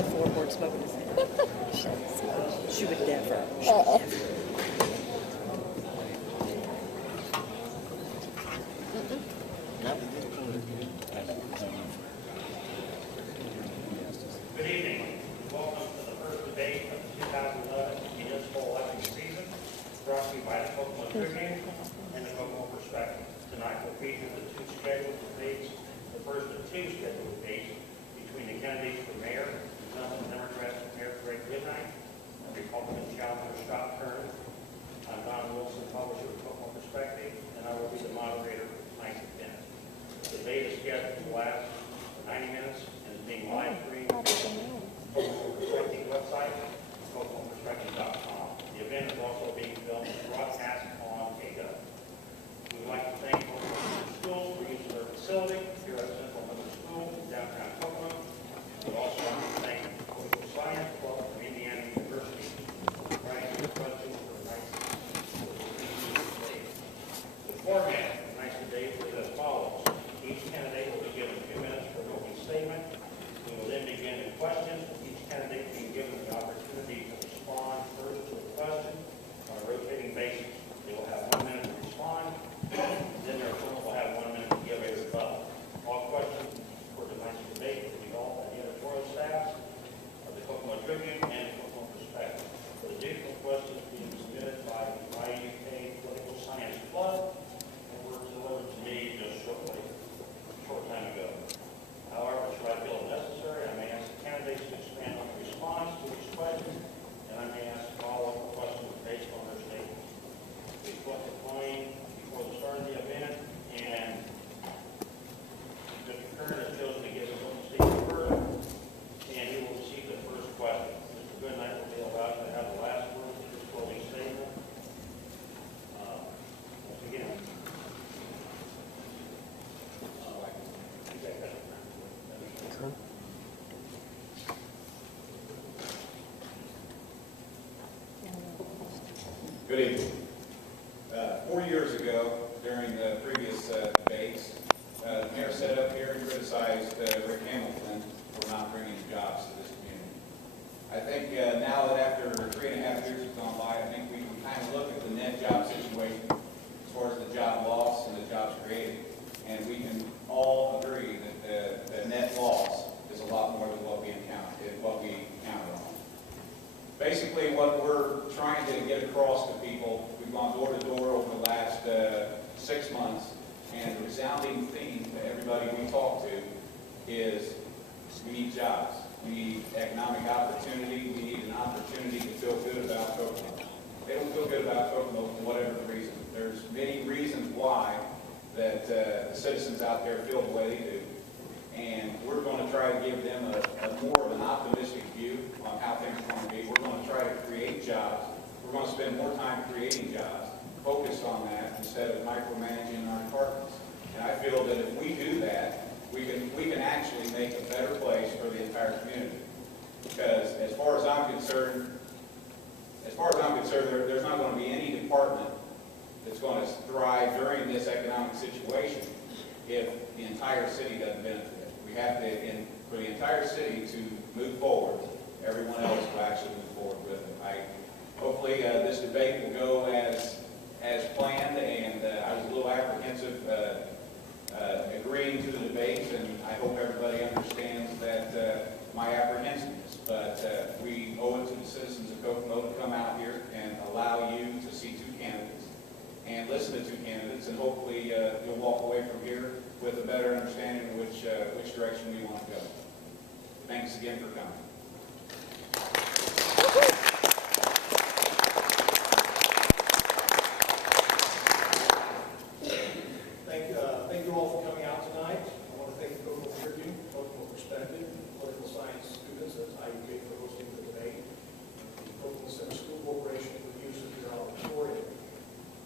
the floorboard smoking. She would never. She would never. Good evening. Welcome to the first debate of the 2011 municipal election season, brought to you by the Kokomo Tribune and the Kokomo Perspective. Tonight will feature the two scheduled debates, the first of two scheduled debates between the candidates for mayor, incumbent Democrat Mayor Goodnight, and Republican challenger Kern. I'm Don Wilson, publisher of Kokomo Perspective, and I will be the moderator for tonight's event. The debate is scheduled to last 90 minutes and is being live streamed on the Kokomo Perspective website, KokomoPerspective.com. The event is also being filmed and broadcast on KGOV. We would like to thank Kokomo Schools for using their facility here at Central Middle School in downtown Kokomo. We also want to thank the Political Science Club from Indiana University for providing the questions for tonight's debate. The format of tonight's debate is as follows. Each candidate will be given 2 minutes for an opening statement. We will then begin with questions, with each candidate being given the opportunity to respond first to a question on a rotating basis. They will have 1 minute to respond, then their opponent will have 1 minute to give a rebuttal. All questions for tonight's debate will be held by the editorial staffs of the Kokomo Tribune and the Kokomo Perspective. The additional questions being submitted by the UK Political Science Club and were delivered to me just a short time ago. However, should I feel necessary, I may ask the candidates to expand on the response to each question, and I may ask follow-up questions based on their statements. We collect the coin before the start of the event, and Mr. Kern has chosen to give his own statement first, and he will receive the first question. Mr. Goodnight will be allowed to have the last word for his closing statement. Once again. Good evening. 4 years ago, during the previous debates, the mayor sat up here and criticized Rick Hamilton for not bringing jobs to this community. I think now that after 3.5 years have gone by, I think we can kind of look at the net job situation as far as the job loss and the jobs created. And we can all agree that the net loss is a lot more than what we counted on. Basically, what we're trying to get across to people, we've gone door to door over the last 6 months, and the resounding theme to everybody we talk to is we need jobs. We need economic opportunity. We need an opportunity to feel good about Kokomo. They don't feel good about Kokomo for whatever reason. There's many reasons why that the citizens out there feel the way they do. And we're going to try to give them a more of an optimistic view on how things are going to be. We're going to try to create jobs. We're going to spend more time creating jobs, focused on that, instead of micromanaging our departments. And I feel that if we do that, we can actually make a better place for the entire community. Because as far as I'm concerned, there's not going to be any department that's going to thrive during this economic situation if the entire city doesn't benefit. We have to, for the entire city to move forward, everyone else will actually move forward with it. Hopefully this debate will go as planned, and I was a little apprehensive agreeing to the debate, and I hope everybody understands that my apprehensiveness. But we owe it to the citizens of Kokomo to come out here and allow you to see two candidates and listen to two candidates, and hopefully you'll walk away from here with a better understanding of which direction we want to go. Thanks again for coming. Thank you all for coming out tonight. I want to thank the Kokomo Tribune, Kokomo Perspective, political science students at IUK for hosting the debate, and the Kokomo Center School Corporation for the use of your auditorium.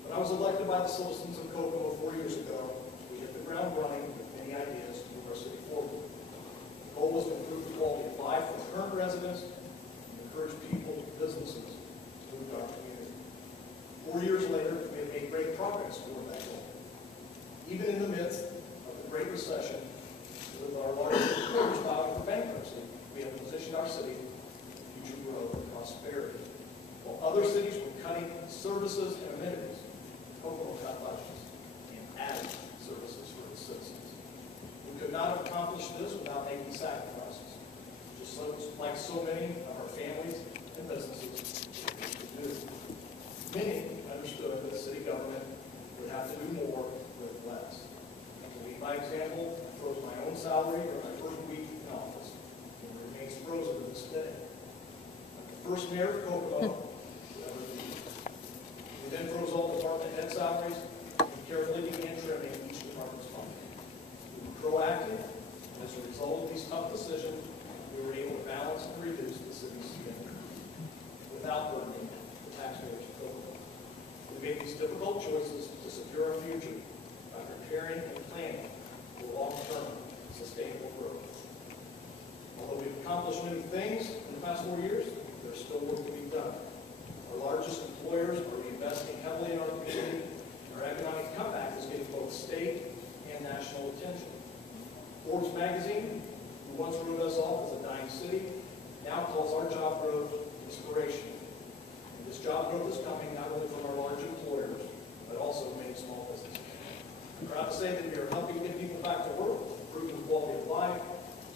When I was elected by the citizens of Kokomo 4 years ago, we hit the ground running with many ideas to move our city forward. The goal was to improve the quality of life for current residents and encourage people and businesses to move to our community. 4 years later, we have made great progress toward that goal. Even in the midst of the Great Recession, with our largest employers filing for bankruptcy, we have positioned our city prosperity. While other cities were cutting services and amenities, Kokomo cut budgets and added services for its citizens. We could not have accomplished this without making sacrifices, just like so many of our families and businesses do. Many understood that city government would have to do more with less. To lead by example, I froze my own salary during my first week in office, and it remains frozen to this day. I'm the first mayor of Kokomo to ever do this. We then froze all department head salaries and carefully began trimming each department's funding. We were proactive, and as a result of these tough decisions, we were able to balance and reduce the city's spending without burdening the taxpayers of Kokomo. We made these difficult choices to secure our future by preparing and planning for long-term sustainable growth. Although we've accomplished many things in the past 4 years, there's still work to be done. Our largest employers are investing heavily in our community. Our economic comeback is getting both state and national attention. Forbes magazine, who once wrote us off as a dying city, now calls our job growth inspirational. And this job growth is coming not only from our large employers, but also many small businesses. I'm proud to say that we are helping get people back to work, improving the quality of life,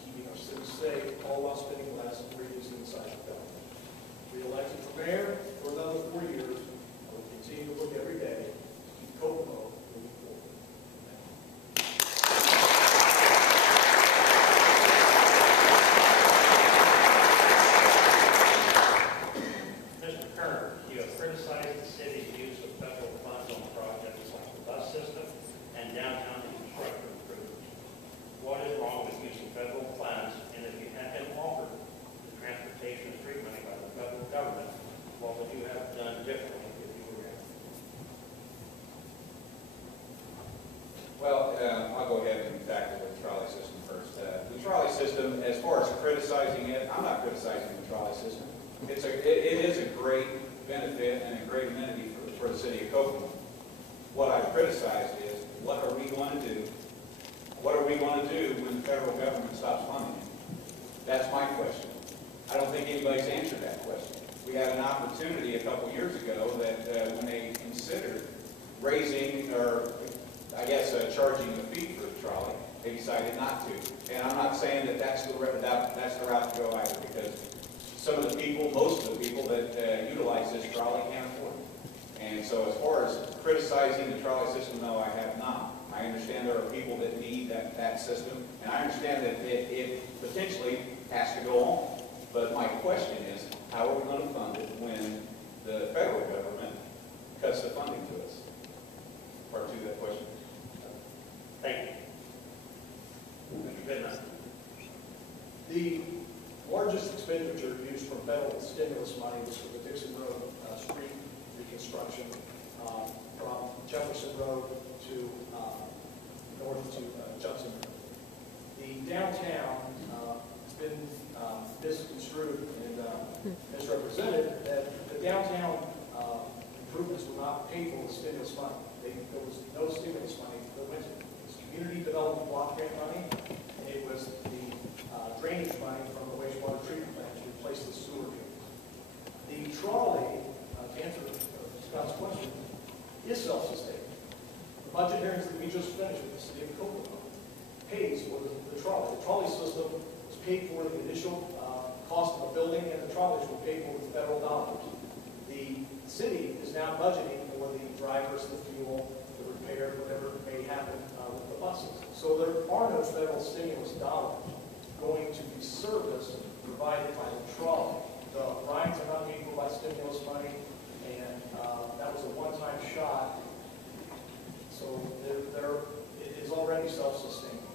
keeping our city safe, all while spending less and reducing the size of government. Re-elected for mayor for another 4 years, I will continue to look every day to keep Kokomo moving forward. Mr. Kern, you have criticized the city's use of federal funds on projects like the bus system and downtown infrastructure improvements. What is wrong with using federal funds, and if you had been offered the transportation and street money by the federal government, what would you have done differently if you were in? Well, I'll go ahead and tackle the trolley system first. The trolley system, as far as criticizing it, I'm not criticizing the trolley system. It is a great benefit and a great amenity for the city of Kokomo. What I've criticized is, what are we going to do? What are we going to do when the federal government stops funding it? That's my question. I don't think anybody's answered that question. We had an opportunity a couple years ago that when they considered raising, or I guess charging the fee for the trolley, they decided not to. And I'm not saying that that's the route to go either, because some of the people, most of the people that utilize this trolley can't afford it. And so as far as criticizing the trolley system, no, I have not. I understand there are people that need that system, and I understand that it potentially has to go on. But my question is, how are we going to fund it when the federal government cuts the funding to us? Part two of that question. Thank you. Mr. Goodnight. The largest expenditure used from federal stimulus money was for the Dixon Road street reconstruction from Jefferson Road to north to Judson Road. The downtown has been misconstrued and misrepresented that the downtown improvements were not paid for with stimulus money. There was no stimulus money that went to it. It was community development block grant money, and it was the drainage money from the wastewater treatment plant to replace the sewer field. The trolley, to answer Scott's question, is self-sustaining. The budget hearings that we just finished with the City of Kokomo pays for the trolley. The trolley system was paid for the initial cost of the building, and the trolleys were paid for with federal dollars. The city is now budgeting for the drivers, the fuel, the repair, whatever may happen with the buses. So there are no federal stimulus dollars going to be service provided by the trolley. The rides are not paid for by stimulus money, and that was a one-time shot. So it is already self-sustaining.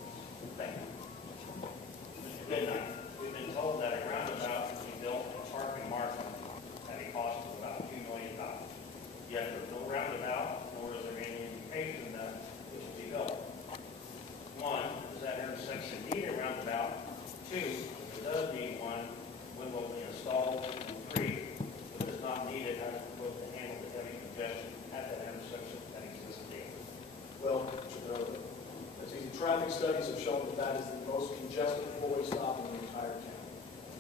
Thank you. Mr. Goodnight, we've been told that a roundabout will be built in Park and Markham at a cost of about $2 million. Yet there's no roundabout, nor is there any indication that it will be built. One, does that intersection need a roundabout? Two, if it does need one, when will it be installed? And three, if it's not needed, how is it supposed to handle the heavy congestion at that intersection that exists today? Well, as the traffic studies have shown that is the most congested four-way stop in the entire town,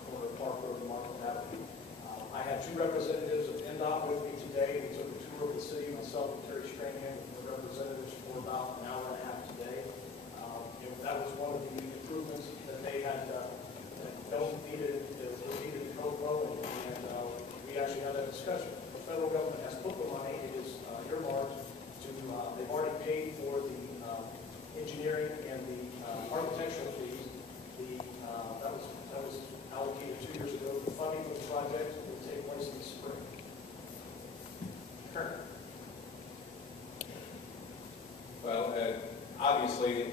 corner of Park Road and Markham Avenue. I discussion. The federal government has put the money, it is earmarked to, they've already paid for the engineering and the architectural fees. That was allocated 2 years ago. The funding for the project will take place in the spring. Kern. Well, obviously,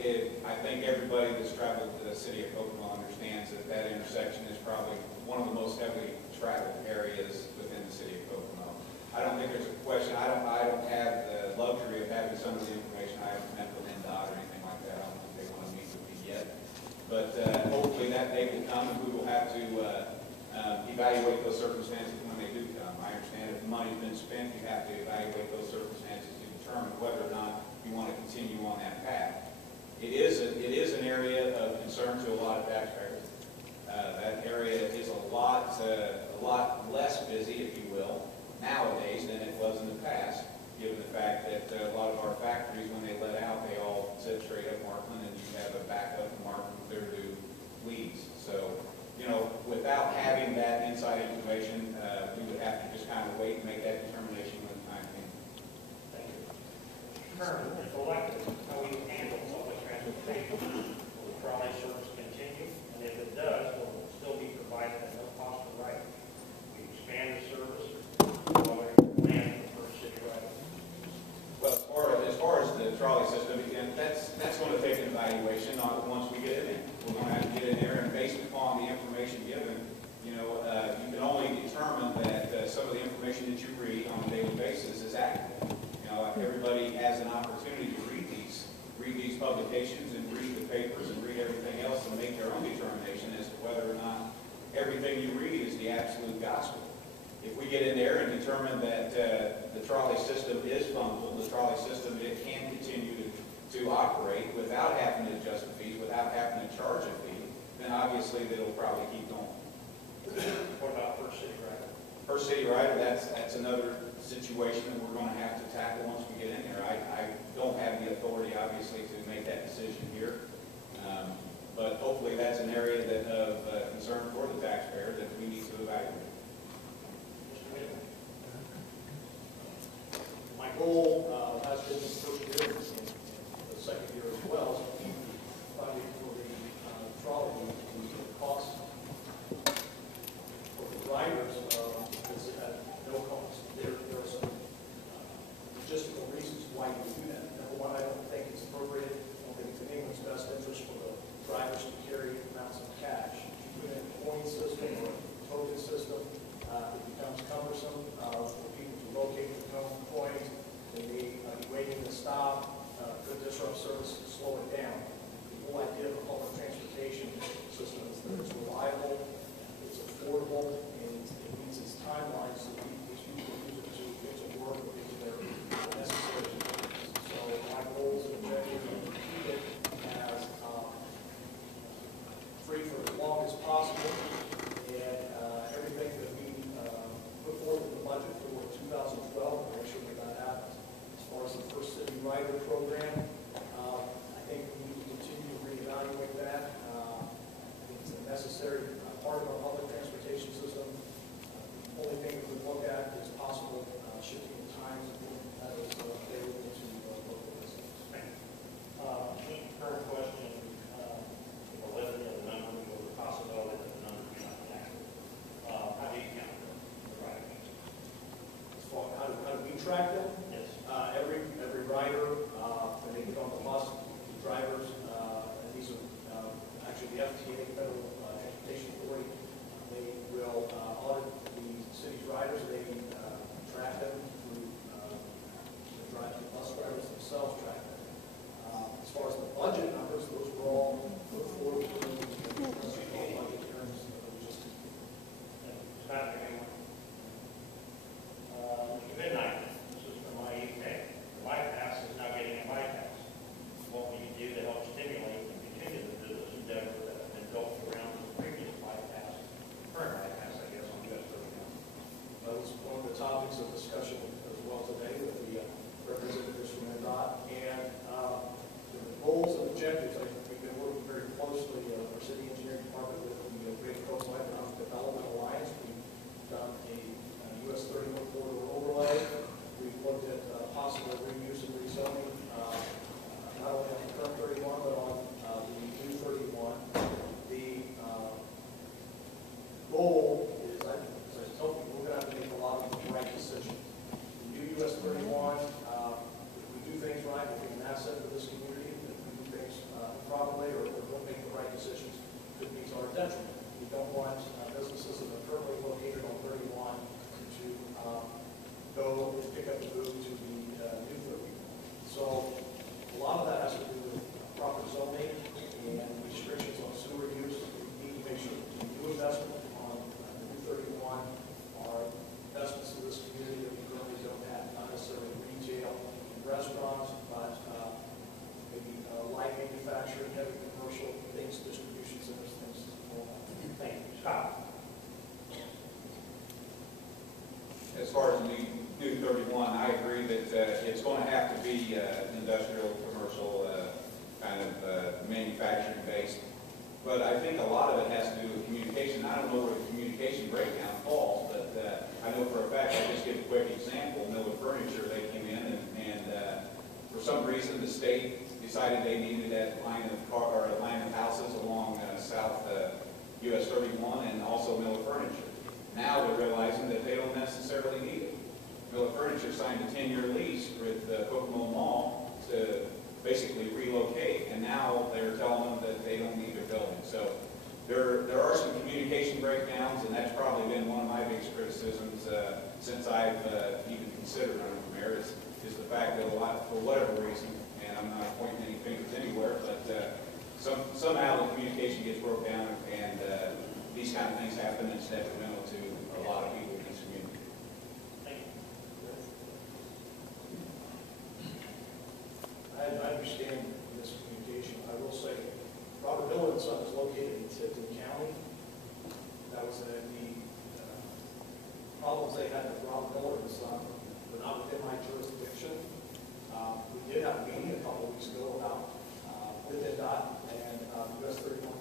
I think everybody that's traveled to the city of Kokomo understands that that intersection is probably one of the most heavily traveled areas within the city of Kokomo. I don't think there's a question. I don't have the luxury of having some of the information. I haven't met with NDOT or anything like that. I don't think they want to meet with me yet. But hopefully that day will come, and we will have to evaluate those circumstances when they do come. I understand if the money's been spent, you have to evaluate those circumstances to determine whether or not you want to continue on that path. It is an area of concern to a lot of taxpayers. That area is a lot less busy, if you will, nowadays than it was in the past, given the fact that a lot of our factories, when they let out, they all sit straight up Markland, and you have a backup from Markland clear to Leeds. So, you know, without having that inside information, we would have to just kind of wait and make that determination when the time came. Thank you. Kern, if elected, how will you handle public transportation? Will the trolley service continue? And if it does, will it still be provided at no cost or right? We expand the service, or plan for city right? Well, as far as the trolley system, again, that's going to take an evaluation once we get it in. We're going to have to get in there, and based upon the information given, you know, you can only determine that some of the information that you read on a daily basis is accurate. You know, everybody has an opportunity to read these publications and read the papers and read everything else and make their own determination as to whether or not everything you read is the absolute gospel. If we get in there and determine that the trolley system is fundable, the trolley system, it can continue to operate without having to adjust the fees, without having to charge a fee, then obviously it'll probably keep going. What about First City Rider? First City Rider, that's another situation that we're going to have to tackle once we get in there. I don't have the authority, obviously, to make that decision here. But hopefully that's an area of concern for the taxpayer that we need to evaluate. My goal has been the first year and the second year as well, funding for the trolley, the cost for the riders is at no cost. There are some logistical reasons why you do that. Number one, I don't think it's appropriate. I don't think it's in anyone's best interest for the drivers to carry amounts of cash. If you put in a coin system or a token system, it becomes cumbersome for people to locate the coins. They may be waiting to stop, could disrupt service and slow it down. The whole idea of a public transportation system is that it's reliable, it's affordable, and it meets its timeline so that these people use it to get to work or get to their necessary needs. So my goals and objectives are to keep it as free for as long as possible, and everything that we put forth in the budget for 2012, we'll make sure that happens. As far as the First City Rider program, I think we need to continue to reevaluate that. I think it's a necessary part of our public transportation system. The only thing that we look at is possible shifting the times that is available to local residents. Current question, the validity of the number or the possibility that the number be not accurate. How do you count the riders? As far how do we track them? Yes. Every rider, when they get on the bus, the drivers, and these are actually the FTA, Federal Transportation Authority, they will audit the city's riders. They track them through the bus drivers themselves track them. As far as the budget numbers, those were all put forward in the budget terms that we just Goodnight, this is from my UK. The bypass is now getting a bypass. What will you do to help stimulate and continue the business endeavor that has been built around the previous bypass, current bypass, I guess, on US 39? That was one of the topics of discussion as well today with the representatives from NDOT. And the goals and objectives, I think we've been working very closely, our city engineering department with the Great Kokomo Economic Development Alliance. We've done a US 31 as far as the new 31, I agree that it's going to have to be industrial, commercial, kind of manufacturing based. But I think a lot of it has to do with communication. I don't know where the communication breakdown falls, but I know for a fact, I'll just give a quick example. Miller Furniture, they came in and for some reason the state decided they needed that line of houses along South US 31 and also Miller Furniture. Now they're realizing that they don't necessarily need it. Miller Furniture signed a 10-year lease with Kokomo Mall to basically relocate, and now they're telling them that they don't need their building. So there are some communication breakdowns, and that's probably been one of my biggest criticisms since I've even considered running for mayor is the fact that a lot, for whatever reason, and I'm not pointing any fingers anywhere, but somehow the communication gets broke down, and these kind of things happen, and it's detrimental to a lot of people in this community. I understand this communication. I will say, Robert Miller and Son is located in Tipton County. That was the problems they had with Robert Miller and Son were not within my jurisdiction. We did have a meeting a couple of weeks ago about with NDOT and US 31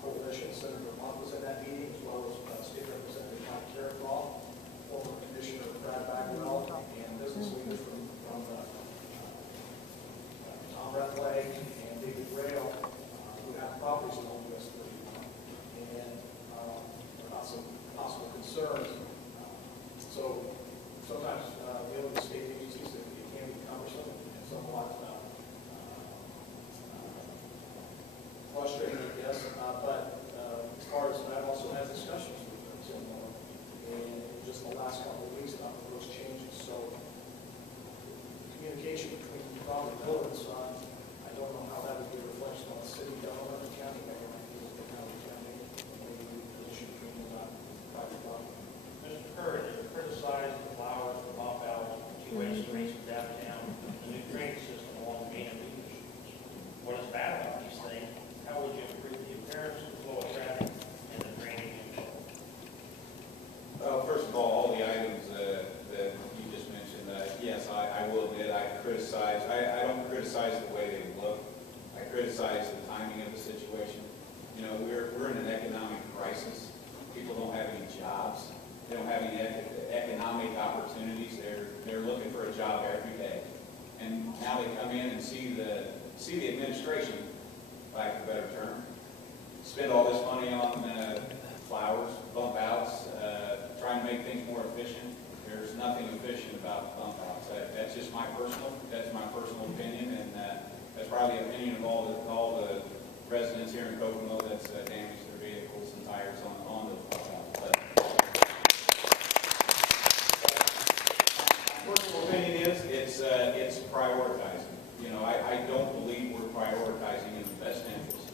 Coalition. Senator Monk was at that meeting, as well as State Representative Mike Kern, former Commissioner Brad Bagwell, and business leaders from Tom Rethley and David Rail, who have properties along US 31, and about some possible concerns. So sometimes dealing with state agencies, it can be cumbersome and somewhat frustrating, I guess. But as far as I've also had discussions with them, and just the last couple of weeks about those changes. So communication between Robert Miller and Son, I don't know how that would be a reflection on the city government, the county government, the county, maybe the issue between private property. Mr. Kern, you criticized the flowers, the bump outs, two-way streets downtown, the new drainage system along Main and Beach. What is bad about these things? How would you improve the appearance, the flow of traffic, and the drainage control? Well, first of all the items that you just mentioned, yes, I will admit I criticize. I don't criticize the way they look. I criticize the timing of the situation. You know, we're in an economic crisis. People don't have any jobs. They don't have any economic opportunities. They're looking for a job every day. And now they come in and see the administration, lack of a better term, spend all this money on flowers, bump outs, trying to make things more efficient. There's nothing efficient about bump outs. That's just my personal opinion, and that's probably the opinion of all the residents here in Kokomo that's damaged their vehicles and tires on those bump outs. But my personal opinion is it's prioritizing. You know, I don't believe we're prioritizing in the best interest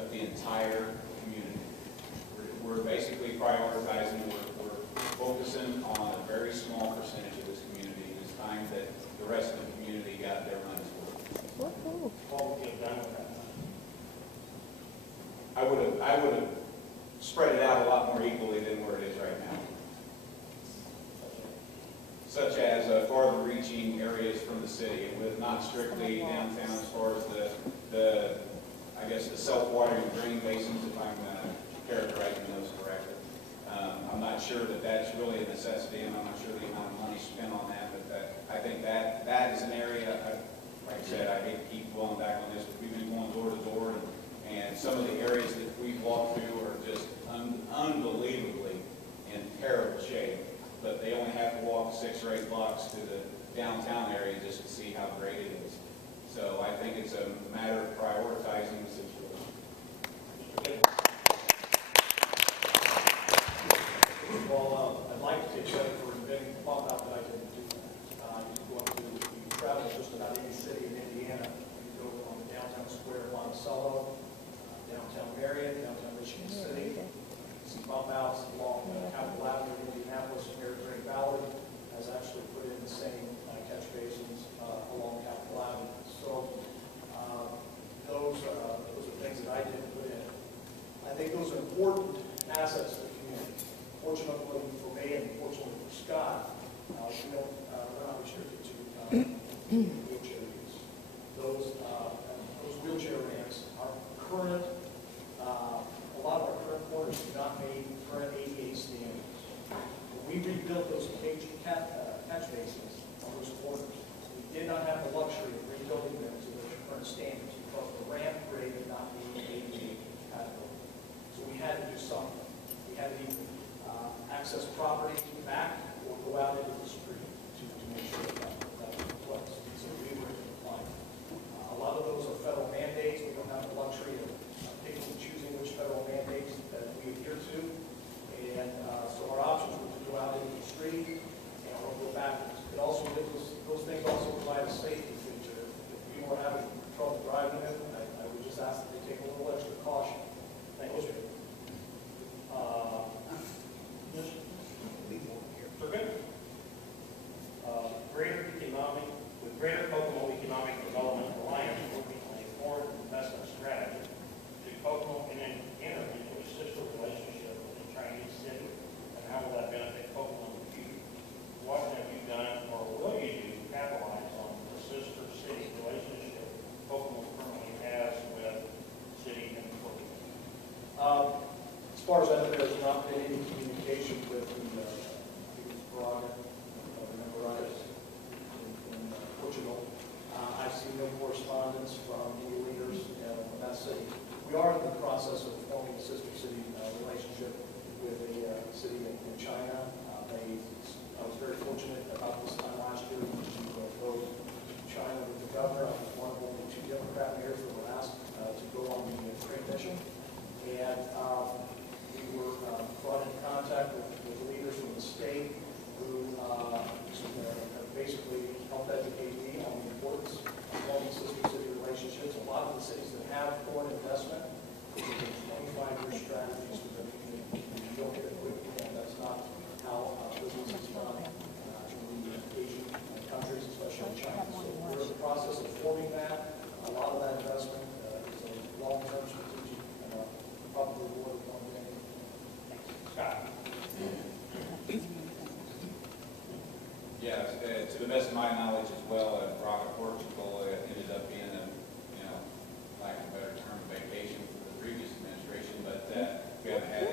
of the entire community. We're basically prioritizing. We're focusing on a very small percentage of this community. It's time that the rest of the community got their money's worth. What would you have done with that? I would have spread it out a lot more equally than where it is right now. Such as farther reaching areas from the city, with not strictly downtown as far as the I guess the self-watering drain basins, if I'm characterizing those correctly. I'm not sure that that's really a necessity, and I'm not sure the amount of money spent on that, but I think that is an area, like I said, I hate to keep going back on this, but we've been going door to door, and some of the areas that we've walked through are just unbelievably in terrible shape. But they only have to walk 6 or 8 blocks to the downtown area just to see how great it is. So I think it's a matter of prioritizing the situation. First of all, I'd like to take credit for inventing the bump out that I didn't do. You travel just about any city in Indiana. You go on the downtown square of Monticello, downtown Marion, downtown Michigan City. Some bump outs along Capitol Avenue in Indianapolis. Drake Valley has actually put in the same catch basins along Capitol Avenue. So those are things that I didn't put in. I think those are important assets to the community. Fortunately for me and fortunately for Scott, We're not restricted to wheelchair use. Those wheelchair ramps are current, a lot of our current corners do not meet current ADA standards. When we rebuilt those catch basins on those corners, we did not have the luxury of rebuilding them to the current standards because the ramp grade did not meet ADA category. So we had to do something. We had to either access property back or go out into the street to make sure that was place. So we were in compliance. A lot of those are federal mandates. We don't have the luxury of picking and choosing which federal mandates that we adhere to. And so our options were to go out into the street or go backwards. It also gives those things also provide a safety feature. If people are having trouble driving them, I would just ask that they take a little extra caution. Thank you, sir. Greater Kokomo Economic Development Alliance working on a foreign investment strategy to Kokomo and enter into a sister relationship with the Chinese city, and how will that benefit Kokomo in the future? What have you done or will you do to capitalize on the sister city relationship Kokomo currently has with City of Kokomo? As far as I know, there's not been any communication with the Braga, remember right, in Portugal. I've seen no correspondence from any leaders in that city. We are in the process of forming a sister city relationship with a city in China. I was very fortunate about this time last year to go to China with the governor. I was one of only 2 Democrat mayors that were asked to go on the trade mission. And we were brought in contact with leaders from the state who have basically helped educate me on the importance of forming sister city relationships. A lot of the cities that have foreign investment, it's a 25-year strategies for the community. You don't get it quickly, and that's not how business is done in the Asian countries, especially in China. So we're in the process of forming that. A lot of that investment is a long-term strategic and probably more than one day. Scott. Yeah, to the best of my knowledge as well, Braga, Portugal ended up being a, lack of a better term, vacation for the previous administration, but we haven't had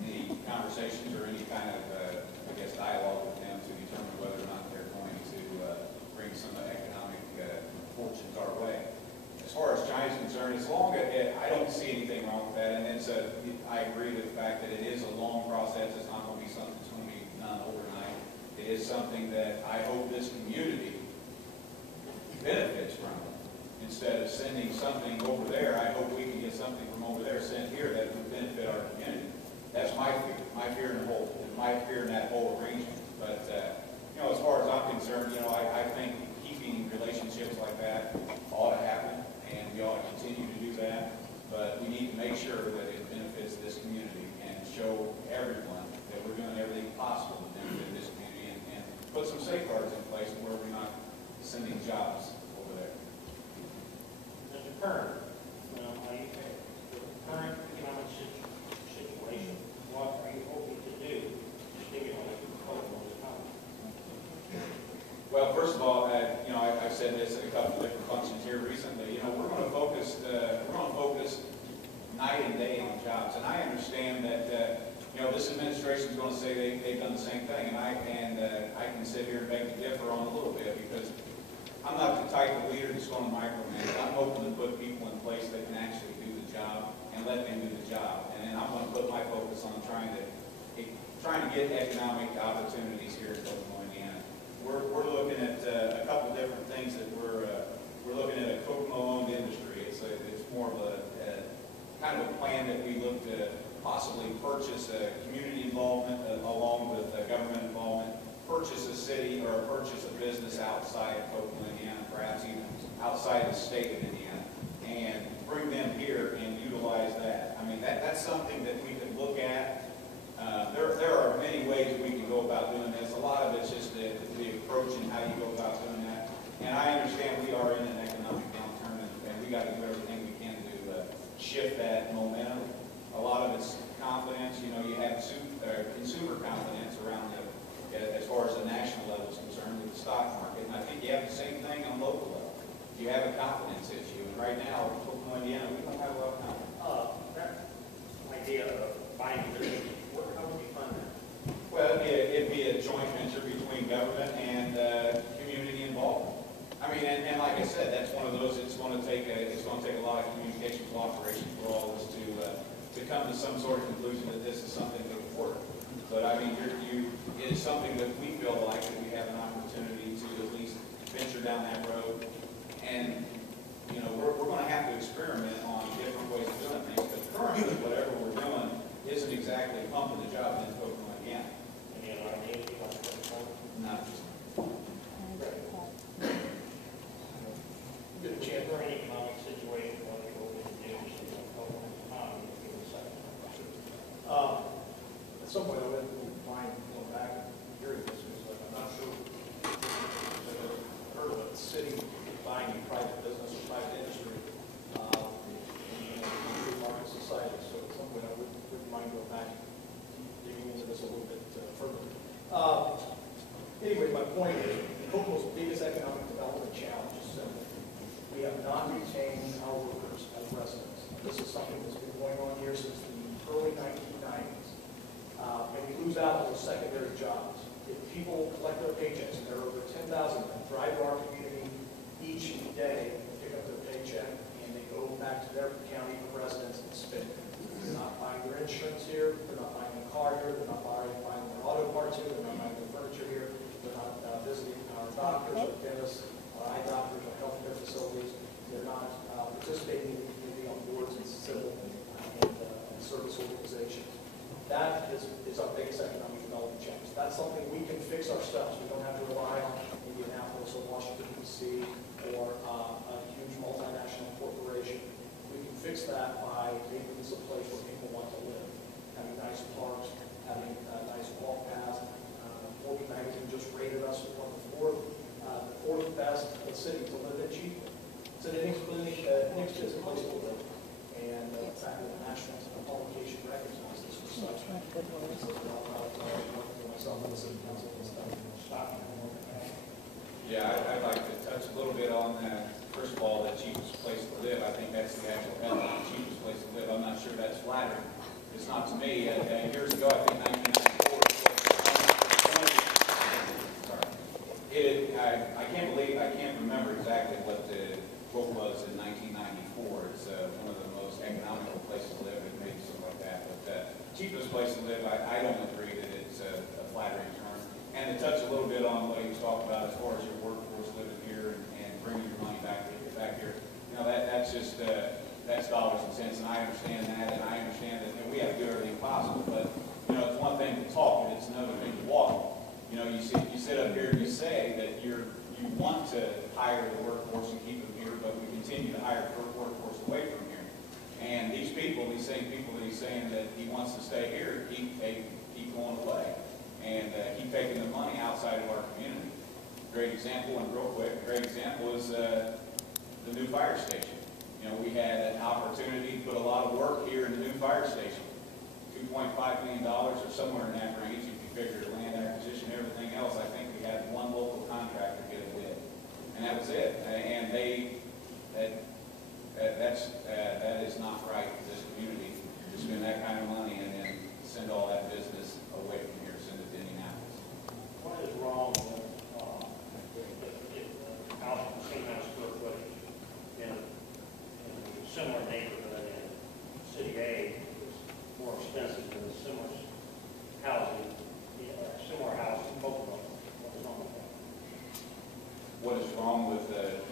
any conversations or any kind of, dialogue with them to determine whether or not they're going to bring some economic fortunes our way. As far as China's concerned, as long as I don't see anything wrong with that, and I agree with the fact that it is a long process. It's not going to be something that's going to be done overnight. It is something that I hope this community benefits from. Instead of sending something over there, I hope we can get something from over there sent here that would benefit our community. That's my fear. My fear in that whole arrangement. But as far as I'm concerned, I think keeping relationships like that ought to happen, and we ought to continue to do that. But we need to make sure that it benefits this community and show everyone that we're doing everything possible to benefit this community and put some safeguards in place where we're not sending jobs over there. Mr. Kern, how you feel? The current economic situation, what are you hoping to do to stimulate the Kokomo economy? Well, first of all, I've said this at a couple of different functions here recently. We're going to focus night and day on jobs, and I understand that this administration is going to say they've done the same thing, and I can sit here and beg to differ on a little bit because I'm not the type of leader that's going to micromanage. I'm hoping to put people in place that can actually do the job and let them do the job, and then I'm going to put my focus on trying to get economic opportunities here in Kokomo, Indiana. We're looking at a couple different things that we're looking at a Kokomo-owned industry. It's more of a kind of a plan that we look to possibly purchase community involvement along with government involvement, purchase a city or purchase a business outside of Kokomo, Indiana, perhaps even outside the state of Indiana, and bring them here and utilize that. I mean, that's something that we can look at. There are many ways we can go about doing this. A lot of it's just the approach and how you go about doing that. And I understand we are in an economic downturn, and we got to do everything we can to shift that momentum. A lot of it's confidence. You have consumer confidence around as far as the national level is concerned with the stock market. And I think you have the same thing on local level. You have a confidence issue, and right now, in Kokomo, Indiana, we don't have a lot of confidence. That idea of buying business, how would you fund that? Well, it'd be a joint venture between government and community involvement. I mean, and like I said, that's one of those. It's going to take a lot of communication, cooperation for all of us to come to some sort of conclusion that this is something that will work. But I mean, it is something that we feel like that we have an opportunity to at least venture down that road. And you know, we're going to have to experiment on different ways of doing things. But currently, whatever we're doing isn't exactly pumping the job in Kokomo again. Any other ideas you'd like to put forward? Not just. Good Is chance. there any economic situation where they go into news and the Kokomo economy in a second? At some point, I wouldn't mind going back and hearing this, because I'm not sure I've ever heard of a city buying private business or private industry in a free market society. So at some point, I wouldn't mind going back and digging into this a little bit further. Anyway, my point is, Kokomo's biggest economic development challenge is simple. We have not retained our workers as residents. This is something that's been going on here since the early 1990s. And we lose out on those secondary jobs. If people collect their paychecks, and there are over 10,000 that drive to our community each day, pick up their paycheck, and they go back to their county of residence and spend it. They're not buying their insurance here, they're not buying a car here, they're not buying their auto parts here, they're not buying their furniture here, they're not visiting our doctors, our dentists, our eye doctors, our healthcare facilities. They're not participating in the community on boards and civil and service organizations. That is our biggest economic development challenge. That's something we can fix ourselves. We don't have to rely on Indianapolis or Washington, D.C. or a huge multinational corporation. We can fix that by making this a place where people want to live, having nice parks, having nice walk paths. Fortune magazine just rated us as one of the fourth best city to live in cheaply. It's an inexpensive place to live. And the fact that the national publication recognized this was such myself and the city council and stuff. Yeah, I'd like to touch a little bit on that. First of all, the cheapest place to live. I think that's the actual headline, cheapest place to live. I'm not sure that's flattering. It's not to me. Years ago, I think 1994. I can't remember exactly what the quote was in 1994. It's one of the most economical places to live, and maybe something like that. But cheapest place to live, I don't agree that it's a flattering term. And to touch a little bit on what he was talking about as far as your workforce living here and bringing your money back here, you know, that's just that's dollars and cents, and I understand that, and I understand that we have to do everything possible. But you know, it's one thing to talk, and it's another thing to walk. You know, you sit up here and you say that you want to hire the workforce and keep them here, but we continue to hire the workforce away from here. And these people, these same people that he's saying that he wants to stay here, keep going away and keep taking the money outside of our community. Great example, and real quick, great example is the new fire station. You know, we had an opportunity to put a lot of work here in the new fire station. $2.5 million or somewhere in that range, if you figure land acquisition, everything else. I think we had one local contractor get a bid, and that was it. And that is not right for this community to spend that kind of money and then send all that business away from here, send it to Indianapolis. What is wrong with the house, same house square footage in a similar neighborhood in City A is more expensive than the similar housing, similar house in Kokomo? What's wrong with that? What is wrong with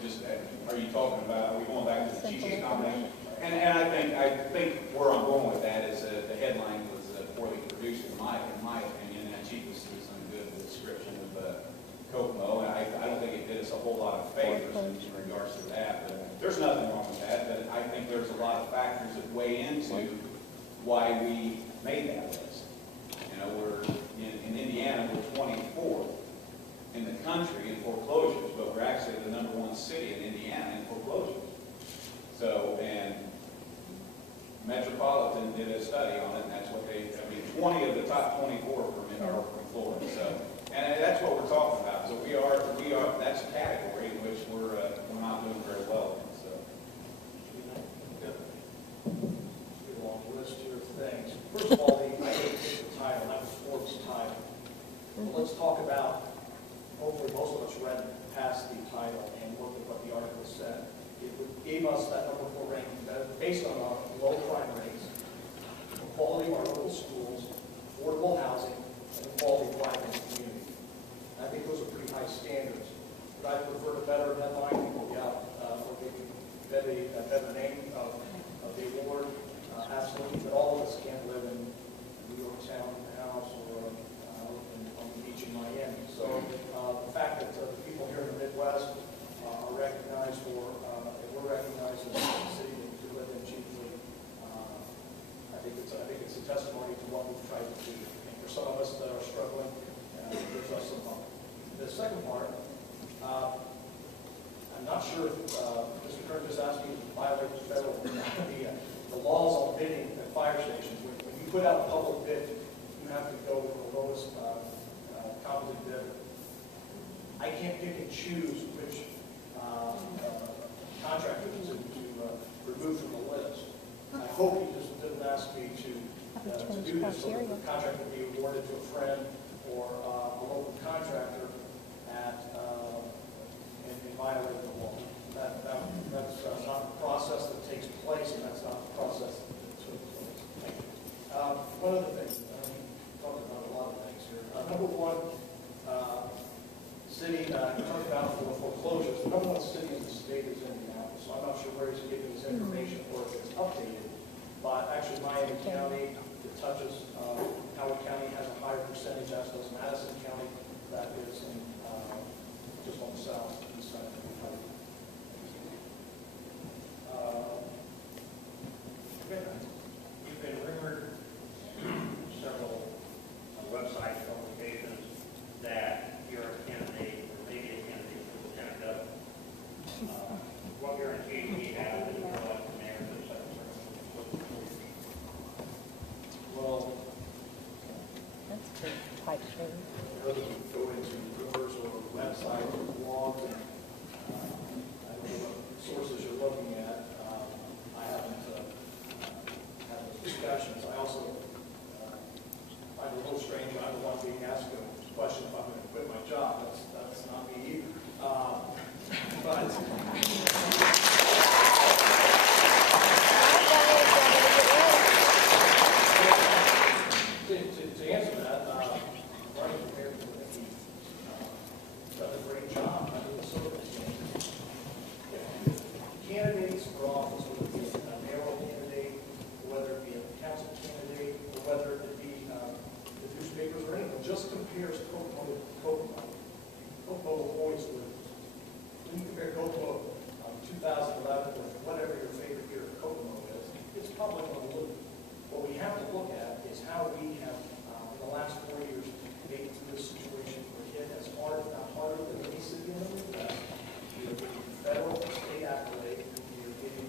just? Are you talking about? Are we going back to the cheapest combination? And I think where I'm going with that is the headline was poorly produced in my opinion, and cheapest is a good description of Kokomo. And I don't think it did us a whole lot of favors in regards to that. But there's nothing wrong with that. But I think there's a lot of factors that weigh into why we made that list. You know, we're in Indiana, we're 24th in the country in foreclosures, but we're actually the #1 city in Indiana in foreclosures. So, and Metropolitan did a study on it, and that's what 20 of the top 24 are from Florida. So And that's what we're talking about. So that's a category in which we're not doing very well in, so. Get a long list here of things. First of all, I didn't pick the title, that was Forbes' title. But let's talk about, hopefully most of us read past the title and looked at what the article said. It gave us that number 4 ranking based on our low crime rates, the quality of our local schools, affordable housing, and the quality of life in the community. And I think those are pretty high standards. Would I prefer a better headline? Yeah, or maybe a better name of the award? Absolutely, but all of us can't live in New York Town house or on the beach in Miami. So the fact that the people here in the Midwest are recognized for, and we're recognized as a city to live in cheaply, I think it's a testimony to what we've tried to do. And for some of us that are struggling, it gives us some hope. The second part, I'm not sure if Mr. Kern just asked me to violate the federal the laws on bidding at fire stations. When you put out a public bid, you have to go with the lowest competent bidder. I can't pick and choose which contractor to remove from the list. I hope you just didn't ask me to do this so that the contract would be awarded to a friend or a local contractor and violate the law. That's not the process that takes place, and that's not the process that took place. Thank you. One other thing, talking about a lot of things here. Number one, city, talking about for foreclosures, the number one city in the state is Indianapolis, so I'm not sure where he's getting this information or if it's updated, but actually Miami County, it touches, Howard County has a higher percentage, as does Madison County, that is in, just on the south, east side of the country. You've been rumored several website publications that you're a candidate, or maybe a candidate for lieutenant governor. What guarantee do we have that you're elected mayor for the second term? Well, That's quite true. rather than go into rumors or websites or blogs and I don't know what sources you're looking at. I haven't had those discussions. I also find it a little strange. I'm the one being asked a question if I'm going to quit my job. That's not me either. But to answer that, running compared to done a great job. I mean, so candidates for office, whether it be a mayoral candidate, whether it be a council candidate, or whether it be the newspapers or anything, just compares Kokomo to Kokomo. Kokomo will always lose. When you compare Kokomo 2011 with whatever your favorite year of Kokomo is, it's probably going to lose. What we have to look at is how we have, in the last 4 years, made it through this situation. We're hit as hard, if not harder, than any city in the Midwest. We are getting federal and state accolade. We are getting,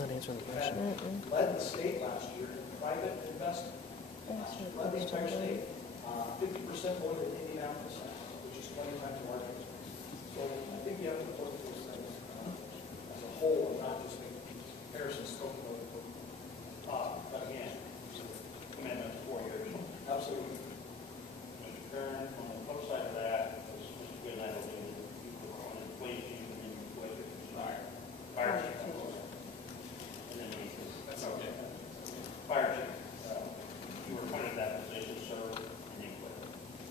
Not answering the question. led the state last year in private investment. Led the entire state, 50% more than Indianapolis has, which is 20 times larger. So I think you have to look at those things as a whole and not just make comparisons. But again, commitment to 4 years. Absolutely. Mr. Kern, on the flip side of that, as Mr. Goodnight will do, you were on the police chief and then you quit your fire chief. And then he says, that's okay. Fire chief, you were appointed to that position, sir, and you quit.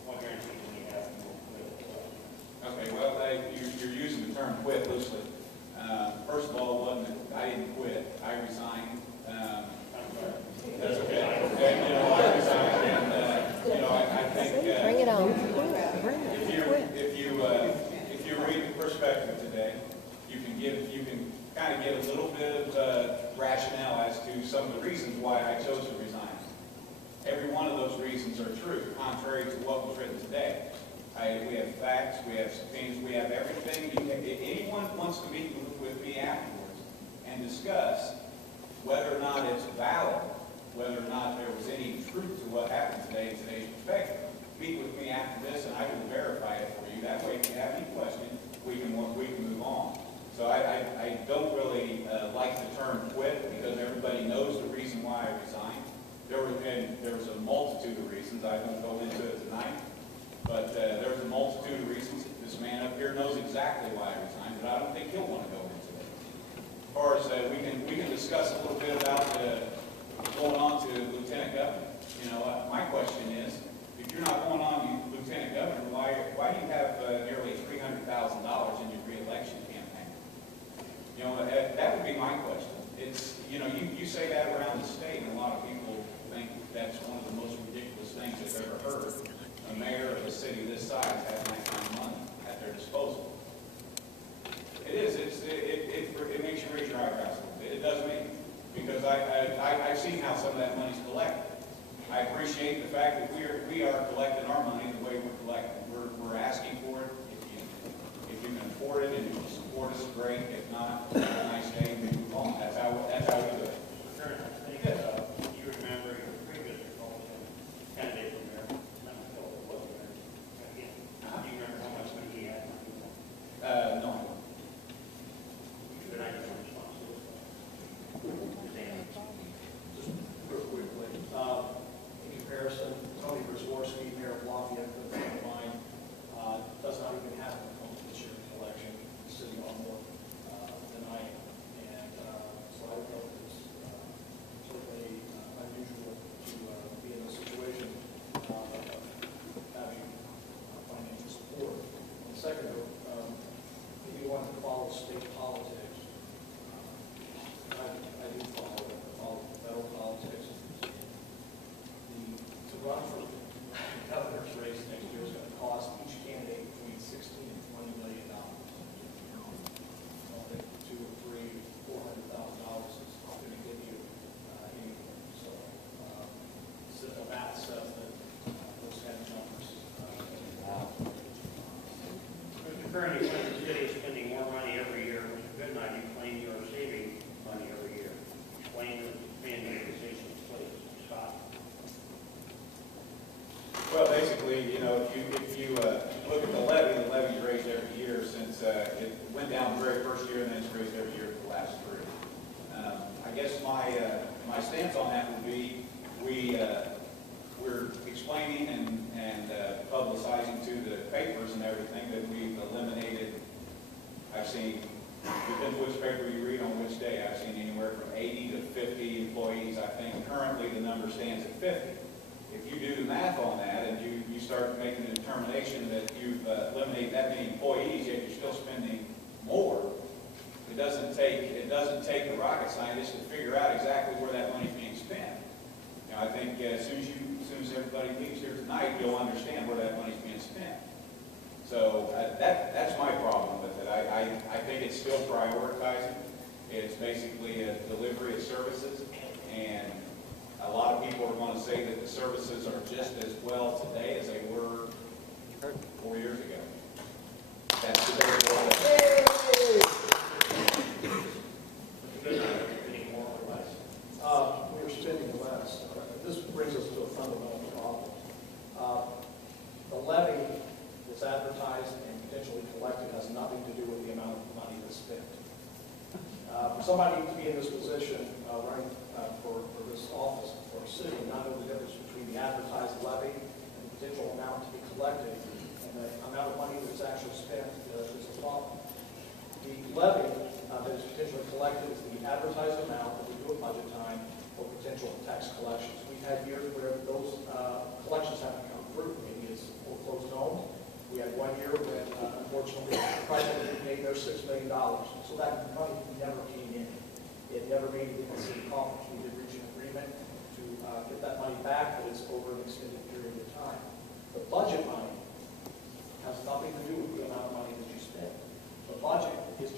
What guarantee do we have you will quit? Okay, well, you're using the term quit loosely. First of all, I didn't quit. I resigned. That's okay. And, I resigned, and I think Bring it on. if you read the perspective today, you can kind of get a little bit of rationale as to some of the reasons why I chose to resign. Every one of those reasons are true, contrary to what was written today. We have facts, we have things, we have everything. If anyone wants to meet with me afterwards and discuss whether or not it's valid, whether or not there was any truth to what happened today in today's perspective, speak with me after this, and I can verify it for you. That way, if you have any questions, we can move on. So I don't really like the term quit, because everybody knows the reason why I resigned. There was a multitude of reasons. I won't go into it tonight, but there's a multitude of reasons. This man up here knows exactly why I resigned, but I don't think he'll want to go into it. As far as we can discuss a little bit about going on to Lieutenant Governor. You know, my question is, if you're not going on to Lieutenant Governor, why do you have nearly $300,000 in your re-election campaign? You know, that would be my question. It's, you know, you say that around the state, and a lot of people think that's one of the most ridiculous things they've ever heard. A mayor of a city this size having that kind of money at their disposal. It is. It makes you raise your eyebrows a little bit. It does me, because I've seen how some of that money's collected. I appreciate the fact that we are collecting our money the way we're collecting. We're asking for it. If you can afford it and you can support us, great. If not, have a nice day and we move on. That's how we do it. Kern, I think you remember your previous Republican candidate for mayor. Again, do you remember how much money he had? No. Then I just respond to this. Just real quickly, in comparison, Tony Brzezowski, Mayor of Lafayette, a friend of mine, does not even have an account this year in election, the city on more than I am. And so I felt it's certainly unusual to be in a situation of having financial support. And second, if you want to follow state politics, I do follow federal politics. To run for governor's race next year is going to cost each candidate between $16 and $20 million. I don't think $200,000 or $300,000 or $400,000 is going to get you anything. So, simple math says that those kind of numbers. Mr. Kern, you claim the city is spending more money every year. Mr. Goodnight, you claim you are saving money every year. Explain the position, please. Scott. Well, basically, you know, if you look at the levy's raised every year since it went down the very first year, and then it's raised every year for the last 3. I guess my stance on that would be we're explaining and publicizing to the papers and everything that we've eliminated. I've seen, depends which paper you read on which day, I've seen anywhere from 80 to 50 employees. I think currently the number stands at 50. If you do the math on that and you start making the determination that you've eliminated that many employees, yet you're still spending more, it doesn't take a rocket scientist to figure out exactly where that money's being spent. You know, I think as soon as everybody leaves here tonight, you'll understand where that money's being spent. So that's my problem with it. I think it's still prioritizing. It's basically a delivery of services, and a lot of people are going to say that the services are just as well today as they were 4 years ago. That's the way it was. Spending more or less? We're spending less. This brings us to a fundamental problem. The levy that's advertised and potentially collected has nothing to do with the amount of money that's spent. For somebody to be in this position, running for this office, for a city, not know the difference between the advertised levy and the potential amount to be collected, and the amount of money that's actually spent is a problem. The levy that is potentially collected is the advertised amount that we do at budget time for potential tax collections. We've had years where those collections haven't come through. Maybe it's foreclosed homes. We had 1 year when, unfortunately, the private paid their $6 million. So that money never came in. It never made it in the city coffers. We did reach an agreement to get that money back, but it's over an extended period of time. The budget money has nothing to do with the amount of money that you spend. The budget is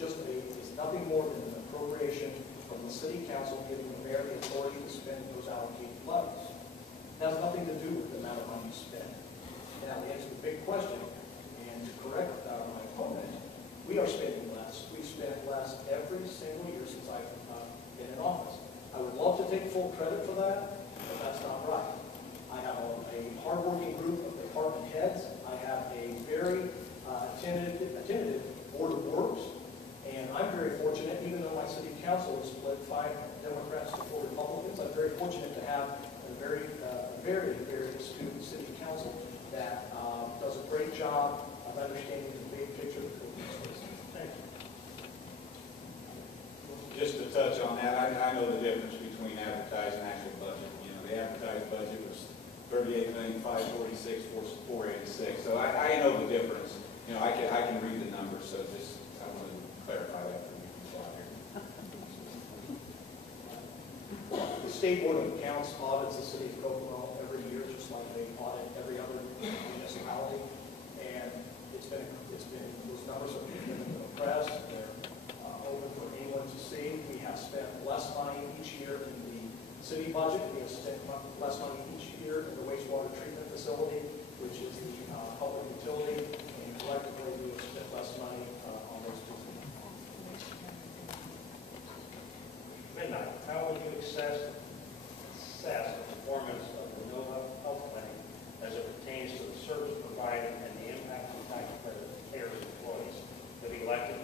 nothing more than an appropriation from the city council giving the mayor the authority to spend those allocated levies. It has nothing to do with the amount of money you spend. Now, to answer the big question, and to correct my opponent, we are spending less. We've spent less every single year since I've been in office. I would love to take full credit for that, but that's not right. I have a hardworking group of department that does a great job of understanding the big picture of the Kokomo space. Thank you. Just to touch on that, I know the difference between advertised and actual budget. You know, the advertised budget was 38,546, 486. So I know the difference. You know, I can read the numbers. So just I want to clarify that for you out here. The State Board of Accounts audits the City of Kokomo every year, just like they audit every other municipality. And those numbers have been given to the press. They're open for anyone to see. We have spent less money each year in the city budget. We have spent less money each year in the wastewater treatment facility, which is the public utility. And collectively, we have spent less money on those two things. Midnight, how would you assess the performance of the NOVA Health Plan as it pertains to the service provided and the impact on taxpayers' employees? To be elected,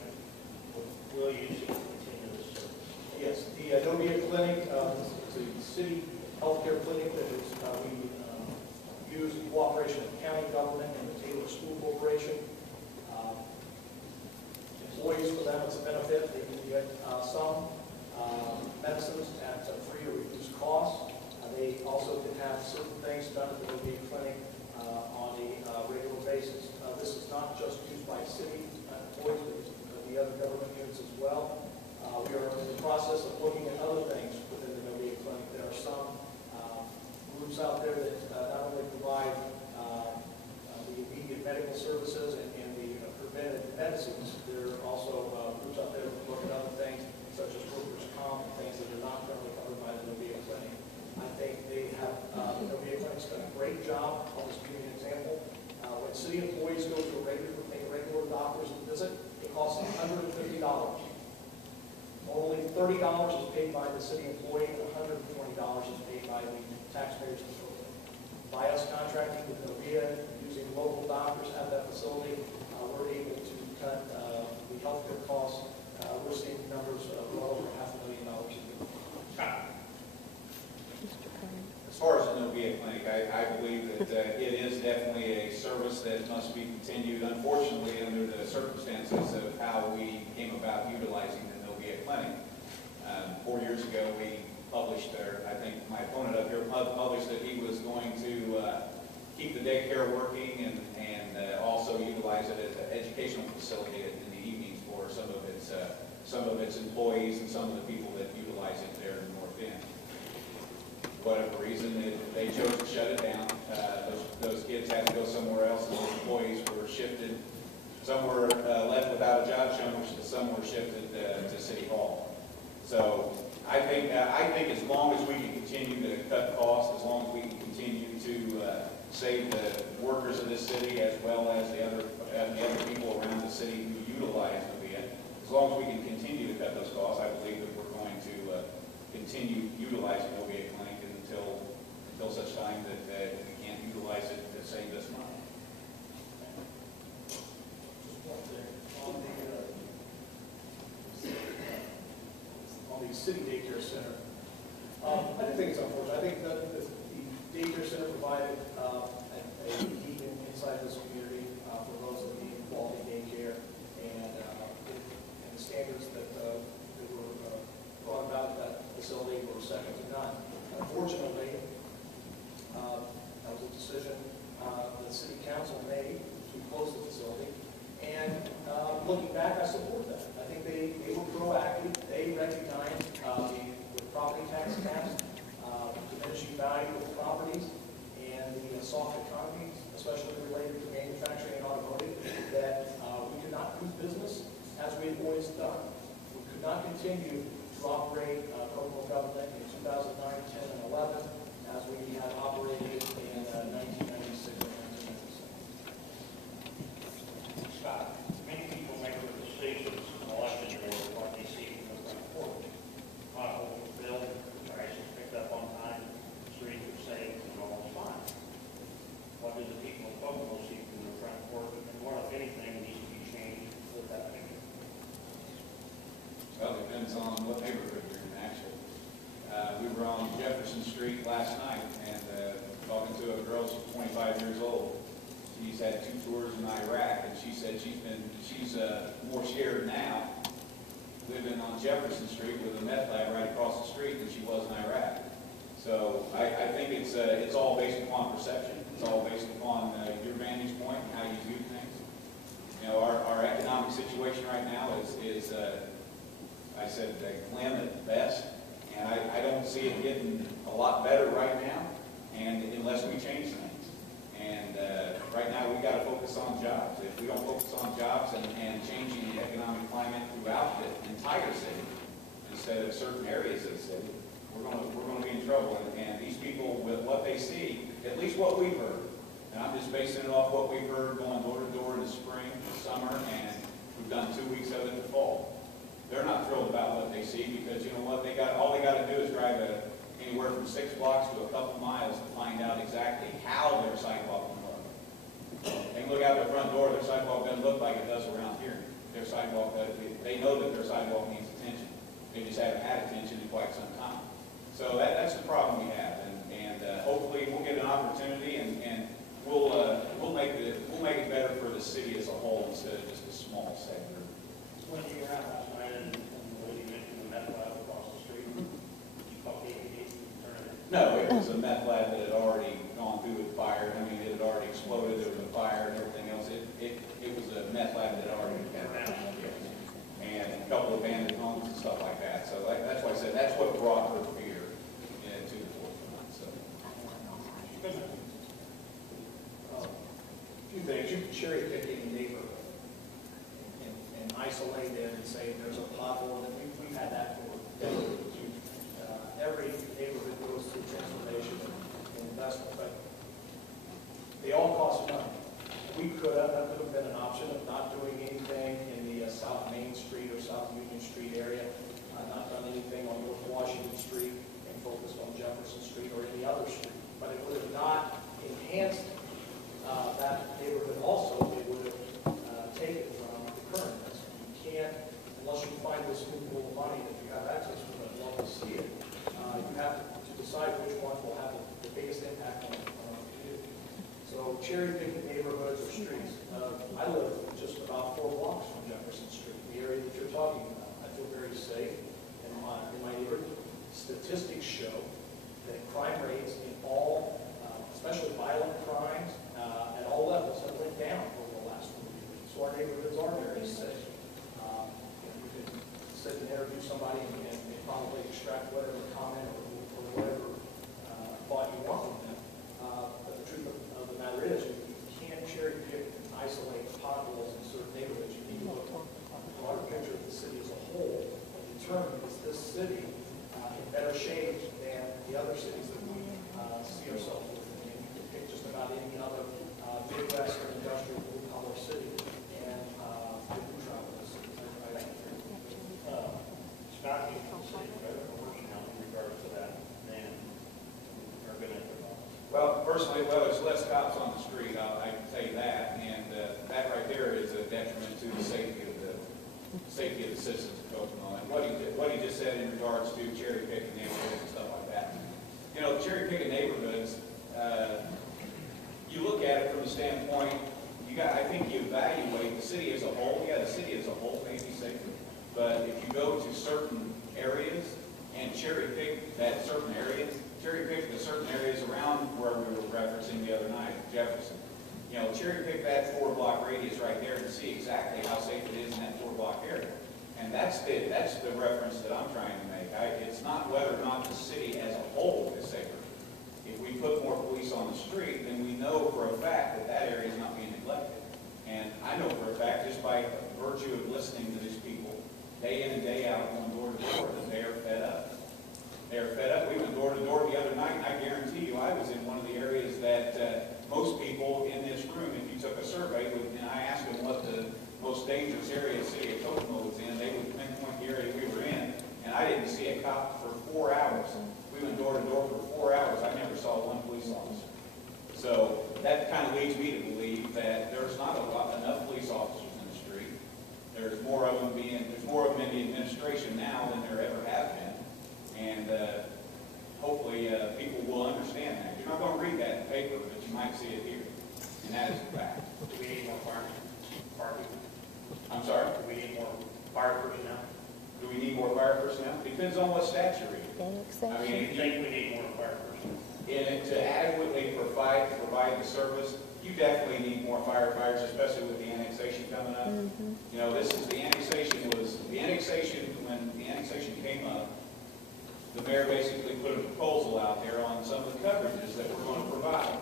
will you seek to continue this service? Yes, the Novia Clinic is a city healthcare clinic that is, we use in cooperation with the county government and the Taylor School Corporation. Employees, for them, it's a benefit. They can get some medicines at free or reduced cost. They also can have certain things done at the Novia Clinic on a regular basis. This is not just used by city employees, but the other government units as well. We are in the process of looking at other things within the Novia Clinic. There are some groups out there that not only provide the immediate medical services and the preventive medicines, there are also groups out there that look at other things, such as workers' comp and things that are not currently covered by the Novia Clinic. I think they have, the Novia Clinic's done a great job. I'll just give you an example. When city employees go to make a regular doctor's visit, it costs $150. Only $30 is paid by the city employee, and $120 is paid by the taxpayers of the facility. By us contracting with Novia, using local doctors at that facility, we're able to cut the healthcare costs. We're seeing numbers of well over $500,000 a year. As far as the Novia Clinic, I believe that it is definitely a service that must be continued. Unfortunately, under the circumstances of how we came about utilizing the Novia Clinic. 4 years ago, we published, or I think my opponent up here published that he was going to keep the daycare working and also utilize it as an educational facility in the evenings for some of its employees and some of the people that utilize it there in the North End. For whatever reason, they chose to shut it down. Those kids had to go somewhere else, and those employees were shifted. Some were left without a job, some were shifted to City Hall. So I think as long as we can continue to cut costs, as long as we can continue to save the workers of this city as well as the other people around the city who utilize Novia, as long as we can continue to cut those costs, I believe that we're going to continue utilizing Novia Clinic until such time that we can't utilize it to save us money. On the city daycare center, I do think it's unfortunate. I think that the daycare center provided a beacon inside this community for those that need quality daycare, and the standards that were brought about at that facility were second to none. Unfortunately, that was a decision the city council made to close the facility. And looking back, I support that. I think they were proactive. They recognized the property tax caps, diminishing value of properties, and the soft economy, especially related to manufacturing and automotive, that we could not do business as we had always done. We could not continue to operate Kokomo government in 2009, 10, and 11 as we had operated in 1996 and 1997. Scott, many people make their decisions in election year what they see from the front porch. Potholes were filled, prices picked up on time, streets were safe, and all was fine. What do the people of Kokomo see from the front porch, and what, if anything, needs to be changed with that picture? Well, it depends on what neighborhood you're in, actually. We were on had 2 tours in Iraq, and she said she's more scared now living on Jefferson Street with a meth lab right across the street than she was in Iraq. So I think it's all based upon perception. It's all based upon your vantage point and how you view things. You know, our economic situation right now is I said, glim at best, and I don't see it getting a lot better right now, and unless we change things. And right now we got to focus on jobs. If we don't focus on jobs and changing the economic climate throughout the entire city instead of certain areas of the city, we're going to be in trouble. And these people, with what they see, at least what we've heard, and I'm just basing it off what we've heard going door to door in the spring, the summer, and we've done 2 weeks of it in the fall. They're not thrilled about what they see because you know what, all they got to do is drive anywhere from 6 blocks to a couple miles to find out exactly how their sidewalk will look. They can look out their front door, their sidewalk doesn't look like it does around here. Their sidewalk, they know that their sidewalk needs attention. They just haven't had attention in quite some time. So that's the problem we have, and hopefully we'll get an opportunity, and we'll make it better for the city as a whole instead of just a small sector. When you were out last night and the lady mentioned the meth lab across the street, did you call KGOV and turn it in? No, it was a meth lab that had already gone through with fire. I mean, it had already exploded. There was a fire and everything else. It was a meth lab that had already been down. And a couple of abandoned homes and stuff like that. So that's why I said that's what brought her fear to the forefront. So. A few things. You can cherry pick any neighborhood and isolate it and say there's a pothole, and we've had that for decades. Every neighborhood goes through transformation and investment, but they all cost money. That could have been an option of not doing anything in the South Main Street or South Union Street area, not done anything on North Washington Street, and focused on Jefferson Street or any other street. But it would have not enhanced that neighborhood also. It would have taken from the current. You can't, unless you find this new pool of money that you have access to, I'd love to see it. You have to decide which one will have the biggest impact on the community. So cherry picking neighborhoods or streets. I live just about 4 blocks from Jefferson Street, the area that you're talking about. I feel very safe in my neighborhood. Statistics show that crime rates in all, especially violent crimes, at all levels have went down over the last 4 years. So our neighborhoods are very safe. You can sit and interview somebody and probably extract whatever comment or whatever thought you want from them. But the truth of the matter is, you can't cherry pick and isolate potholes in certain neighborhoods. You need to look at a broader picture of the city as a whole and determine, is this city in better shape than the other cities that we see ourselves with? And you can pick just about any other Midwest or industrial blue-collar city and do travel to the city. Scott, you can say whatever working out in regards to that, and are going to. Well, personally, there's less cops on the street. I can tell you that, and that right there is a detriment to the safety of the citizens of Kokomo. And what he just said in regards to cherry picking neighborhoods and stuff like that. You know, cherry picking neighborhoods. You look at it from the standpoint. I think you evaluate the city as a whole. Yeah, the city as a whole may be safer, but if you go to certain areas and cherry pick that certain areas. Cherry pick the certain areas around where we were referencing the other night, Jefferson. You know, cherry pick that 4-block radius right there and see exactly how safe it is in that 4-block area. And that's the reference that I'm trying to make. It's not whether or not the city as a whole is safer. If we put more police on the street, then we know for a fact that that area is not being neglected. And I know for a fact, just by virtue of listening to these people, day in and day out, going door to door, that they are fed up. They are fed up. We went door to door the other night, and I guarantee you I was in one of the areas that most people in this room, if you took a survey, and I asked them what the most dangerous area of the city of Kokomo was in, they would pinpoint the area we were in, and I didn't see a cop for 4 hours. We went door to door for 4 hours. I never saw one police officer. So that kind of leads me to believe that there's not enough police officers in the street. There's more of them in the administration now than there ever have been. And hopefully people will understand that. You're not going to read that in the paper, but you might see it here. And that is a fact. Do we need more fire people? I'm sorry? Do we need more fire personnel? Do we need more fire personnel? Depends on what stats you're reading. I Do you mean, think we need more fire personnel? to adequately provide the service, you definitely need more firefighters, especially with the annexation coming up. You know, when the annexation came up, the mayor basically put a proposal out there on some of the coverages that we're going to provide.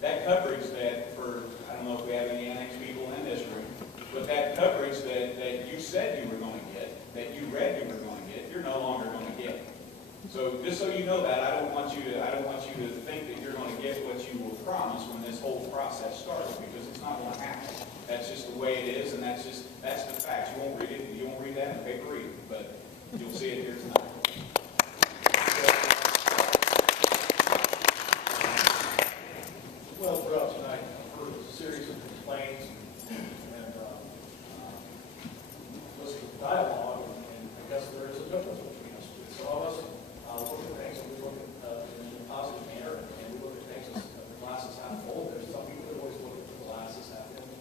That coverage I don't know if we have any annex people in this room, but that coverage that you said you were going to get, that you read you were going to get, you're no longer going to get. So just so you know that, I don't want you to think that you're going to get what you were promised when this whole process started, because it's not going to happen. That's just the way it is, and that's the facts. You won't read it. You won't read that in the paper either, but you'll see it here tonight. Well, throughout tonight, I've heard a series of complaints and listened to dialogue, and I guess there is a difference between us. Some of us look at things and we look at in a positive manner, and we look at things as the glass is half full. There's some people that always look at the glass as half empty.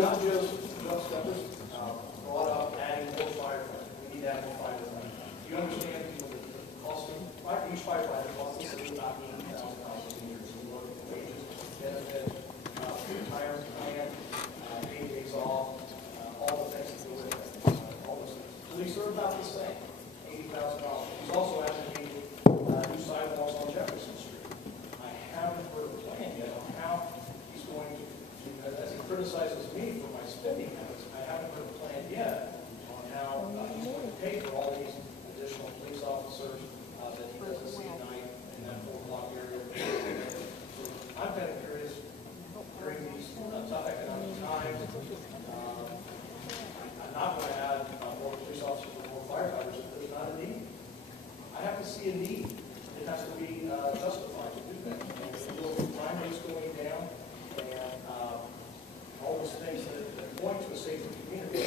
Not just steppers brought up adding more firefighters. We need to add more firefighters. Do you understand the cost of each firefighter costs the city about $80,000 a year? So we look at wages, benefit, retirement plan, paid days off, all the things that go with it. All those things. Police are about the same, $80,000. He's also advocating new sidewalks on Jefferson Street. I haven't heard a plan yet on how he's going to, as he criticizes me for my spending habits, I haven't heard a plan yet on how he's going to pay for all these additional police officers that he doesn't see at night in that 4 block area. So I'm kind of curious, during these tough economic times, I'm not going to add more police officers or more firefighters if there's not a need. I have to see a need. It has to be justified to do that. And if you look at crime rates going down, and all those things that point to a safer community,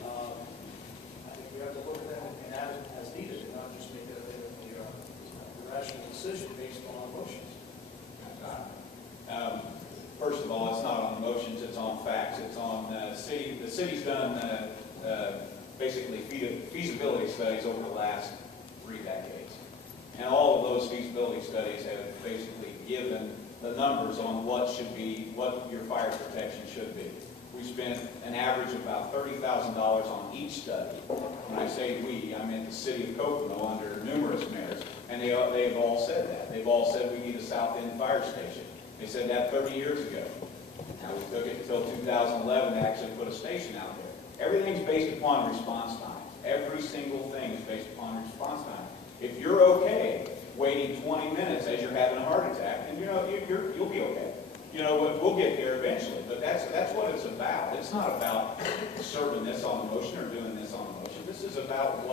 I think we have to look at them and add it as needed, and not just make a rational decision based on emotions. First of all, it's not on emotions, it's on facts. It's on the city's done basically feasibility studies over the last 3 decades. And all of those feasibility studies have basically given the numbers on what your fire protection should be. We spent an average of about $30,000 on each study. When I say we, I meant the City of Kokomo under numerous mayors, and they have all said that. They've all said we need a South End fire station. They said that 30 years ago. Now we took it until 2011 to actually put a station out there. Everything's based upon response time. Every single thing is based upon response time. If you're okay waiting 20 minutes as you're having a heart attack, then you'll be okay. We'll get there eventually, but that's what it's about. It's not about serving this on emotion or doing this on emotion. This is about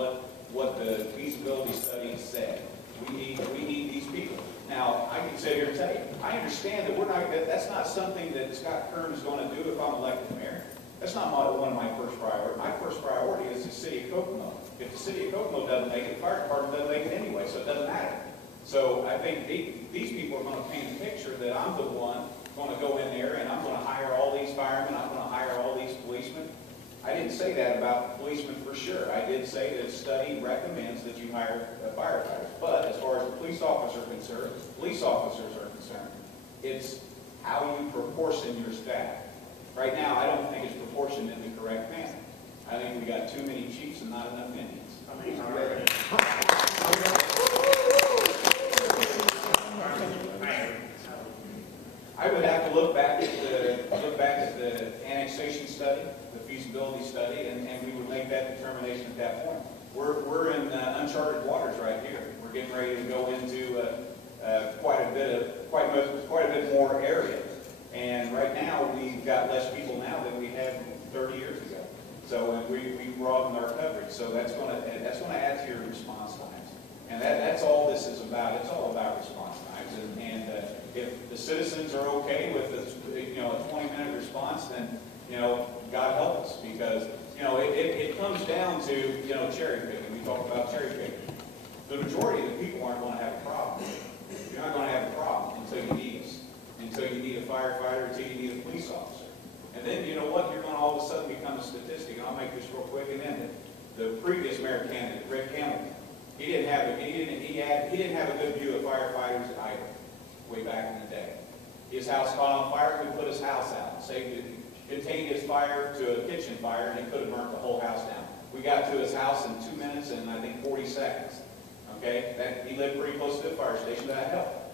what the feasibility study said. We need these people. Now, I can sit here and tell you, I understand that that's not something that Scott Kern is going to do if I'm elected mayor. That's not one of my first priorities. My first priority is the City of Kokomo. If the City of Kokomo doesn't make it, the fire department doesn't make it anyway, so it doesn't matter. So I think these people are going to paint a picture that I'm the one going to go in there and I'm going to hire all these firemen, I'm going to hire all these policemen. I didn't say that about policemen for sure. I did say that study recommends that you hire firefighters. But as far as the police officers are concerned, it's how you proportion your staff. Right now, I don't think it's proportioned in the correct manner. I think we got too many chiefs and not enough Indians. I would have to look back at the annexation study, the feasibility study, and we would make that determination at that point. We're in uncharted waters right here. We're getting ready to go into quite a bit more area. And right now we've got less people now than we had 30 years ago. So we broadened our coverage. So that's going to add to your response times. And that's all this is about. It's all about response times. And if the citizens are okay with a 20-minute response, then God help us, because it comes down to cherry picking. We talk about cherry picking. The majority of the people aren't going to have a problem. You're not going to have a problem until you need us, until you need a firefighter, until you need a police officer. And then, you know what, you're going to all of a sudden become a statistic. And I'll make this real quick and end it. The previous mayor candidate, Rick Hamilton, he didn't have a good view of firefighters either, way back in the day. His house caught on fire, we put his house out, saved it, contained his fire to a kitchen fire, and he could have burnt the whole house down. We got to his house in 2 minutes and I think 40 seconds. Okay, he lived pretty close to the fire station. That helped.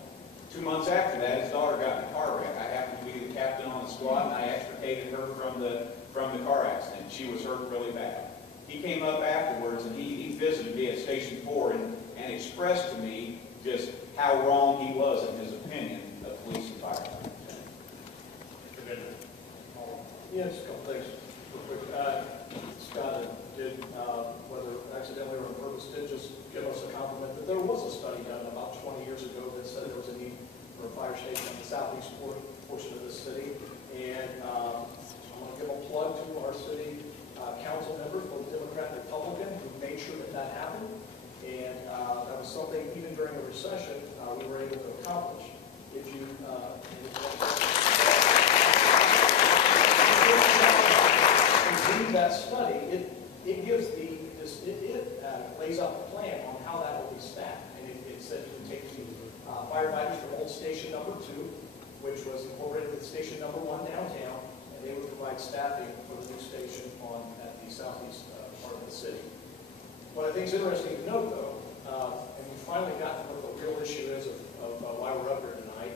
2 months after that, his daughter got in a car wreck. I happened to be the captain on the squad, and I extricated her from the car accident. She was hurt really bad. He came up afterwards, and he visited me at Station 4 and expressed to me just how wrong he was in his opinion of police and firefighters. Yes, a couple things. Real quick. Scott did, whether accidentally or on purpose, did just give us a compliment that there was a study done about 20 years ago that said there was a need for a fire station in the southeast portion of the city. And I'm going to give a plug to our city council members, both Democrat and Republican, who made sure that that happened. And that was something, even during a recession, we were able to accomplish. If you read that study, it gives it lays out the plan on how that will be staffed. And it said you can take the firefighters from old station number 2, which was incorporated with station number 1 downtown, and they would provide staffing for the new station at the southeast part of the city. What I think is interesting to note, though, and we finally got to what the real issue is of why we're up here tonight.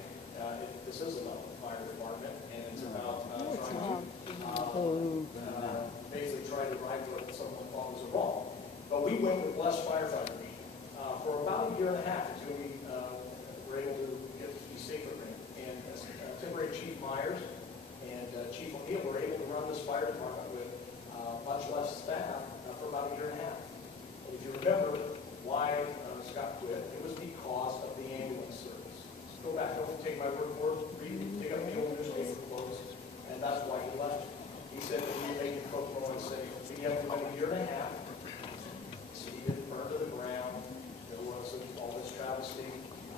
This is about the fire department, and it's about basically trying to right what someone thought was wrong. But we went with less firefighters for about a year and a half until we were able to get the safer grant. And temporary Chief Myers and Chief O'Neill were able to run this fire department with much less staff for about a year and a half. And if you remember why Scott quit, it was because of the ambulance service. Go back, don't take my word for it, pick up the old newspaper quotes, and that's why he left. He said that we made Kokomo unsafe. We have about a year and a half. The city didn't burn to the ground. There wasn't all this travesty.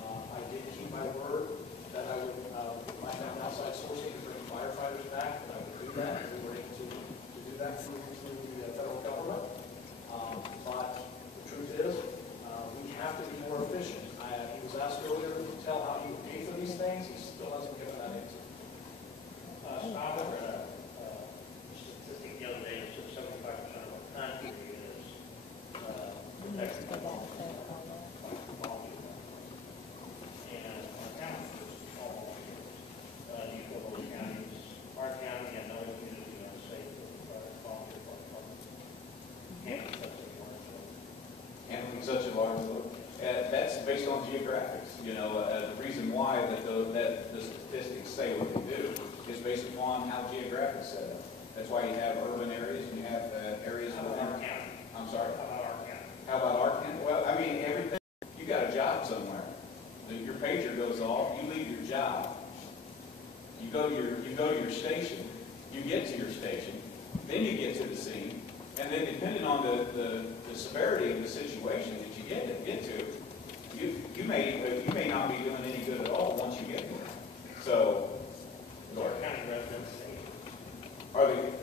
I did keep my word that I would, if I found outside sourcing to bring firefighters back, that I would do that. We were able to do that through the federal government. But the truth is, we have to be more efficient. He was asked earlier to tell how he would pay for these things. He still hasn't given that answer. Scott, statistic the other day is that 75% of our country is protected by volunteer. And our county is all volunteer. You go to those counties, our county and other communities are safe with volunteer fire departments. Handling such a large load. That's based on geographics. You know, the reason why that the statistics say what they do is based upon how geographics set up. That's why you have urban areas and you have areas How about our county? I'm sorry. How about our county? How about our county? Well, I mean, everything. You got a job somewhere. Your pager goes off. You leave your job. You go to your station. You get to your station. Then you get to the scene. And then, depending on the severity of the situation that you get to, you may not be doing any good at all once you get there. So, Our county residents safe.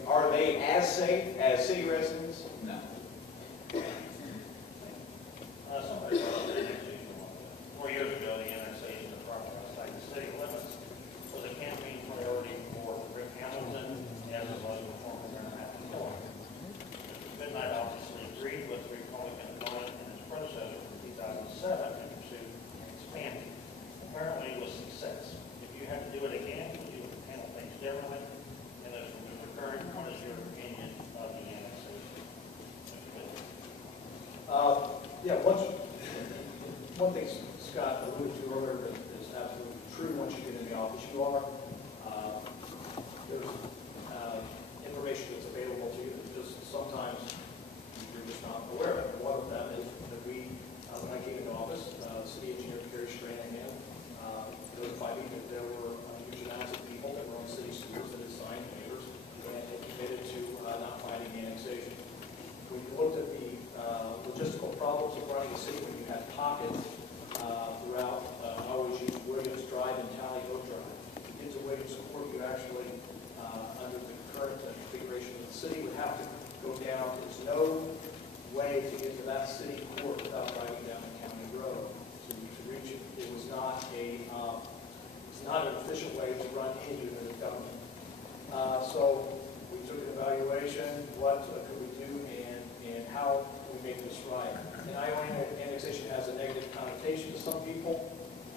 are they as safe as city residents? No. Somebody brought up the annexation 4 years ago. The annexation of property outside the city limits was a campaign priority for Rick Hamilton, as it was for former Mayor Matt Moore. Goodnight obviously agreed with the Republican opponent and his predecessor from 2007 and pursued expanding. Apparently with success. If you had to do it again, would you handle things differently? And as from Mr. Kern, what is your opinion of the annexation? Yeah, one thing Scott alluded to earlier that is absolutely true once you get in the office. You are, there's information that's available to you that just sometimes you're just not aware of. One of them is that when I came into office, city engineer Kerry Stranahan notified me that there were huge amounts of people that were on city schools that had signed waivers and had committed to not finding annexation. We looked at the logistical problems of running the city when you had pockets throughout, I always use Williams Drive and Tally Ho Drive. To get to Williams Court, you actually, under the current configuration of the city, would have to go down. There's no way to get to that city court without driving down the county road. So you could reach it. It was not an efficient way to run any unit of government. So we took an evaluation, what could we do, and how we make this right. And ION annexation has a negative connotation to some people.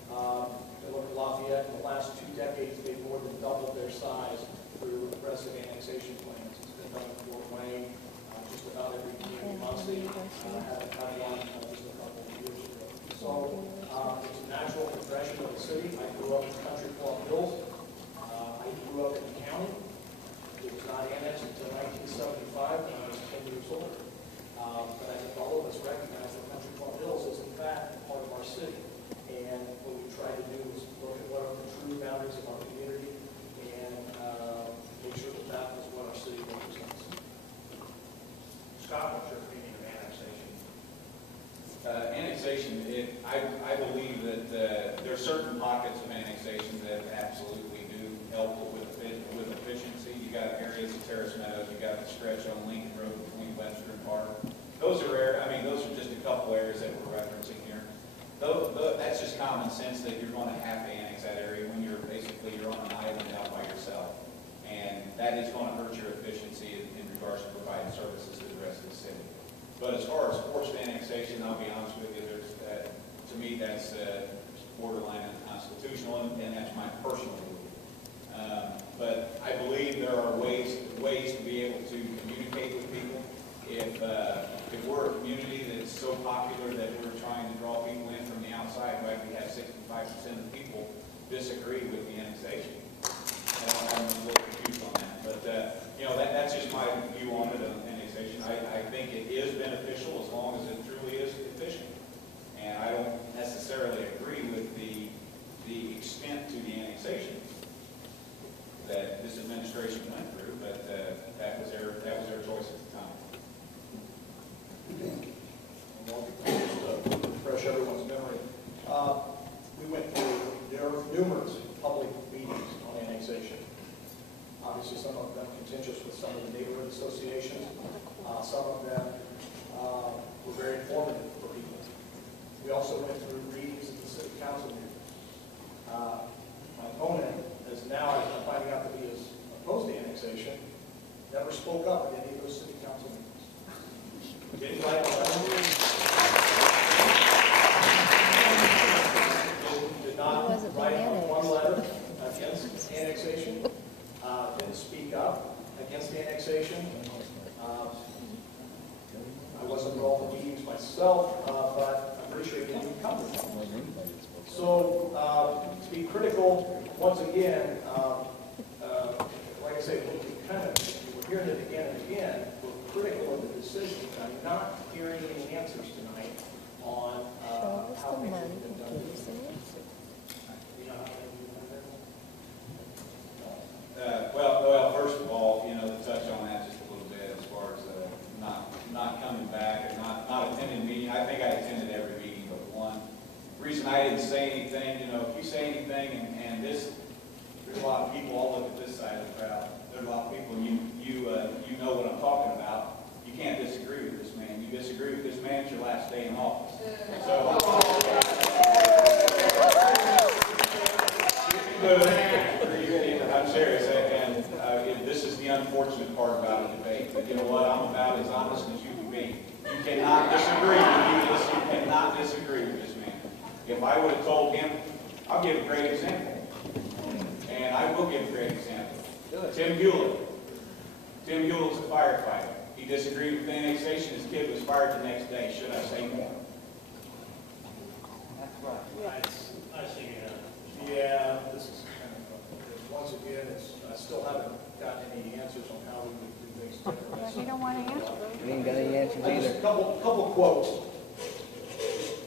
If you look at Lafayette, in the last 2 decades, they've more than doubled their size through aggressive annexation plans. It's been done in Fort Wayne. Just about every community Muncie had one just a couple of years ago. So it's a natural progression of the city. I grew up in Country Club Hills. I grew up in the county. It was not annexed until 1975 when I was 10 years old. But I think all of us recognize that Country Club Hills is in fact part of our city. And what we try to do is look at what are the true boundaries of our community and make sure that that is what our city represents. Scott, what's your opinion of annexation? Annexation, I believe that there are certain pockets of annexation that absolutely do help with efficiency. You got areas of Terrace Meadows, you got the stretch on Lincoln Road between Webster and Park. Those are just a couple areas that we're referencing here. That's just common sense that you're going to have to annex that area when you're on an island out by yourself. And that is going to hurt your efficiency in regards to providing services to the rest of the city. But as far as forced annexation, I'll be honest with you, to me that's borderline unconstitutional, and that's my personal belief. But I believe there are ways to be able to communicate with people. If we're a community that's so popular that we're trying to draw people in from the outside, right? We have 65% of the people disagree with the annexation. I'm a little confused on that, but that's just my view on it, on annexation. I think it is beneficial as long as it truly is efficient, and I don't necessarily agree with the extent to the annexation that this administration went through, but that was their choice at the time. Just to refresh everyone's memory, we went through, there are numerous public meetings on annexation. Obviously, some of them contentious with some of the neighborhood associations. Some of them were very informative for people. We also went through readings at the city council meeting. My opponent, as now I'm finding out that he is opposed to annexation, never spoke up at any of those city council meetings. Didn't write a letter. Did not write one letter against annexation. Didn't speak up against annexation. I wasn't involved in meetings myself, but I'm pretty sure he didn't even come to them. So to be critical, once again, like I say, we're hearing it again and again. We're critical of the decision. I'm not hearing any answers tonight on how things have been done. Well, first of all, to touch on that just a little bit as far as not coming back and not attending a meeting. I think I attended every meeting but one. The reason I didn't say anything, if you say anything and there's a lot of people, I'll look at this side of the crowd. There's a lot of people, you know what I'm talking about. You can't disagree with this man. You disagree with this man, it's your last day in office. So, I'm serious, and this is the unfortunate part about a debate. But you know what? I'm about as honest as you can be. You cannot disagree with this. You cannot disagree with this man. If I would have told him, I'll give a great example, and I will give a great example. Tim Hewlett. Tim Hewlett's a firefighter. He disagreed with annexation. His kid was fired the next day. Should I say more? That's right. I see. Yeah, this is kind of, once again, I still haven't gotten any answers on how we would do things differently. You don't want to answer. We ain't got any answers Just either. a couple quotes,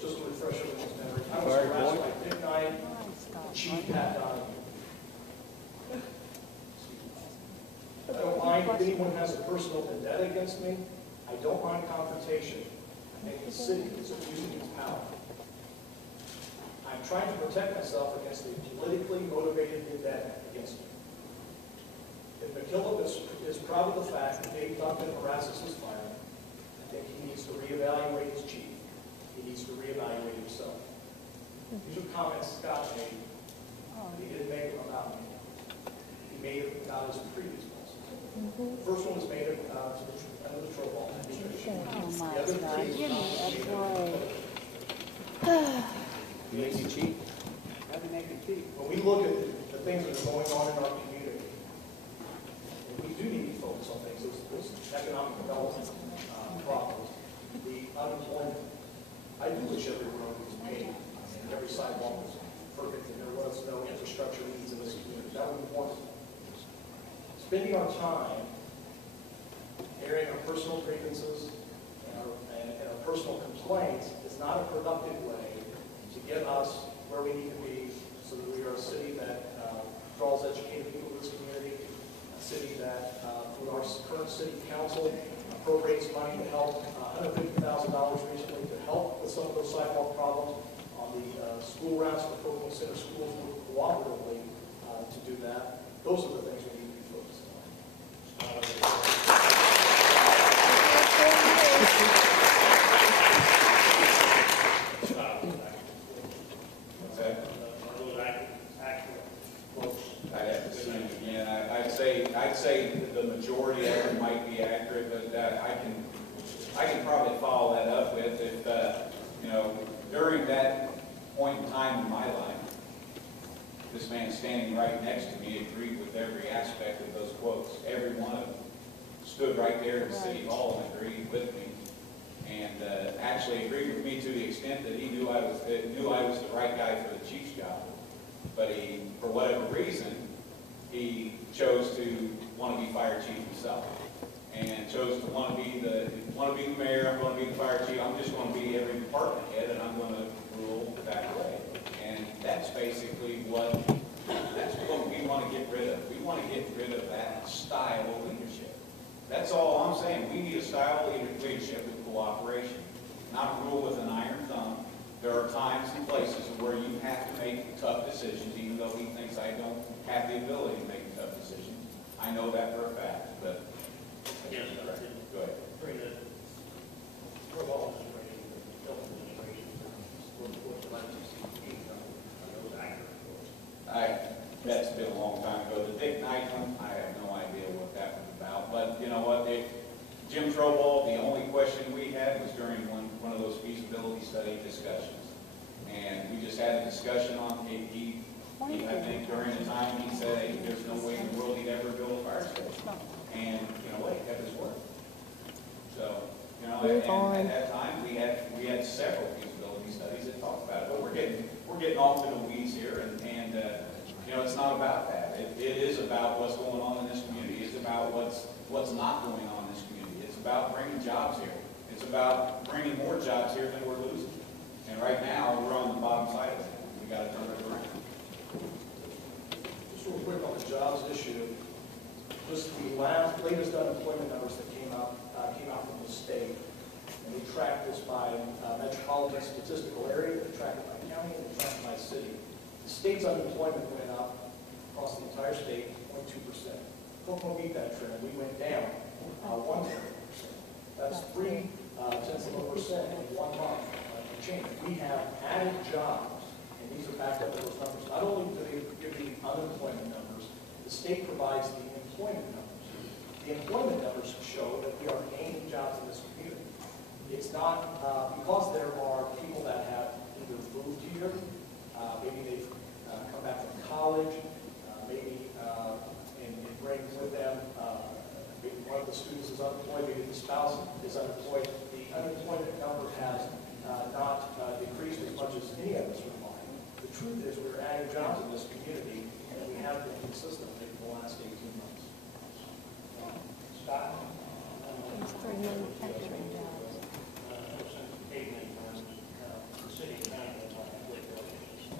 just to refresh everyone's memory. I was harassed by Goodnight, Chief Pat Donahue. I don't mind if anyone has a personal vendetta against me. I don't mind confrontation. I think the city is abusing its power. trying to protect myself against a politically motivated vendetta against me. If McKillop is proud of the fact that Dave Duncan harasses his firemen, I think he needs to reevaluate his chief. He needs to reevaluate himself. These are comments Scott made. He didn't make them about me. He made them about his previous bosses. The first one was made under the Troball administration. Oh my The other God, three give me a break. You make me cheat? How to make it cheap. When we look at the things that are going on in our community, we do need to focus on things, those economic development problems, the unemployment. I do wish every road was paved, and every sidewalk was perfect, and there was no infrastructure needs in this community. That would be wonderful. Spending our time airing our personal grievances and our personal complaints is not a productive way to get us where we need to be so that we are a city that draws educated people to this community, a city that, through our current city council, appropriates money to help, $150,000 recently to help with some of those sidewalk problems on the school routes for Kokomo Center schools work cooperatively to do that. Those are the things we need to be focused on. What's that? I'd have to see them again. I'd say the majority of them might be accurate, but I can probably follow that up with if, during that point in time in my life, this man standing right next to me agreed with every aspect of those quotes. Every one of them stood right there in City Hall and agreed with me, and actually agreed with me to the extent that he knew I was the right guy for the chief's job. But he, for whatever reason, he chose to want to be fire chief himself, and chose to want to be the mayor. I'm going to be the fire chief. I'm just going to be every department head, and I'm going to rule that way. And that's basically what we want to get rid of. We want to get rid of that style of leadership. That's all I'm saying. We need a style of leadership with cooperation, not rule with an iron thumb. There are times and places where you have to make tough decisions, even though he thinks I don't have the ability to make tough decisions. I know that for a fact, but Again, go ahead. during the Troball administration, the Hilton administration, was elected to those accurate quotes. That's been a long time ago. The Dick Knight one, I have no idea what that was about. But you know what? Jim Troball, the only question we had was during one of those feasibility study discussions. And we just had a discussion on, I think during the time he said, hey, there's no way in the world he'd ever build a fire station. And you know what? He kept his word. So, and at that time we had several feasibility studies that talked about it. But we're getting off to the weeds here, and it's not about that. It is about what's going on in this community. It's about what's not going on in this community. It's about bringing jobs here. It's about bringing more jobs here than we're losing. And right now we're on the bottom side of it. We got to turn it around. Just real quick on the jobs issue, just the latest unemployment numbers that came out from the state, and we tracked this by metropolitan statistical area, we tracked it by county, and we tracked it by city. The state's unemployment went up across the entire state 0.2%. Kokomo beat that trend. We went down 1.2%. That's 0.3% in 1 month change. We have added jobs, and these are backed up with those numbers. Not only do they give the unemployment numbers, the state provides the employment numbers. The employment numbers show that we are gaining jobs in this community. It's not because there are people that have either moved here, maybe they've come back from college, maybe and bring with them, maybe one of the students is unemployed, maybe the spouse is unemployed. The unemployment number has not decreased as much as any of us would like. The truth is we're adding jobs in this community, and we have been consistently for the last 18 months. Scott? It's for manufacturing jobs. The city and county would like to split locations.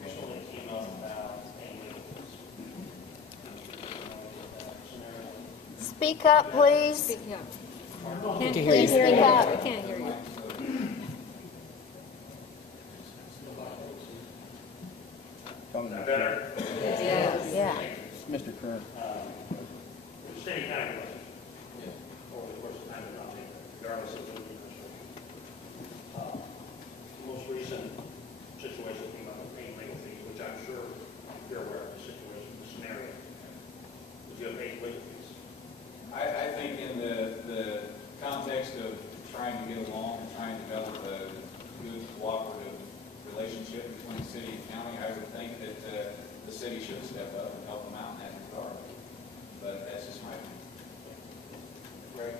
Recently came up about Speak up, please. Speak up. Please speak up. We can't hear you. Is that better? Yeah. Mr. Kern. Just any kind of question. Over the course of time, but not regardless of the administration. The most recent situation came up with paying legal fees, which I'm sure you're aware of the situation, the scenario. Would you have paid legal fees? I think in the context of trying to get along and trying to develop a good cooperative relationship between city and county, I would think that the city should step up and help them out in that regard. But that's just my opinion. Right.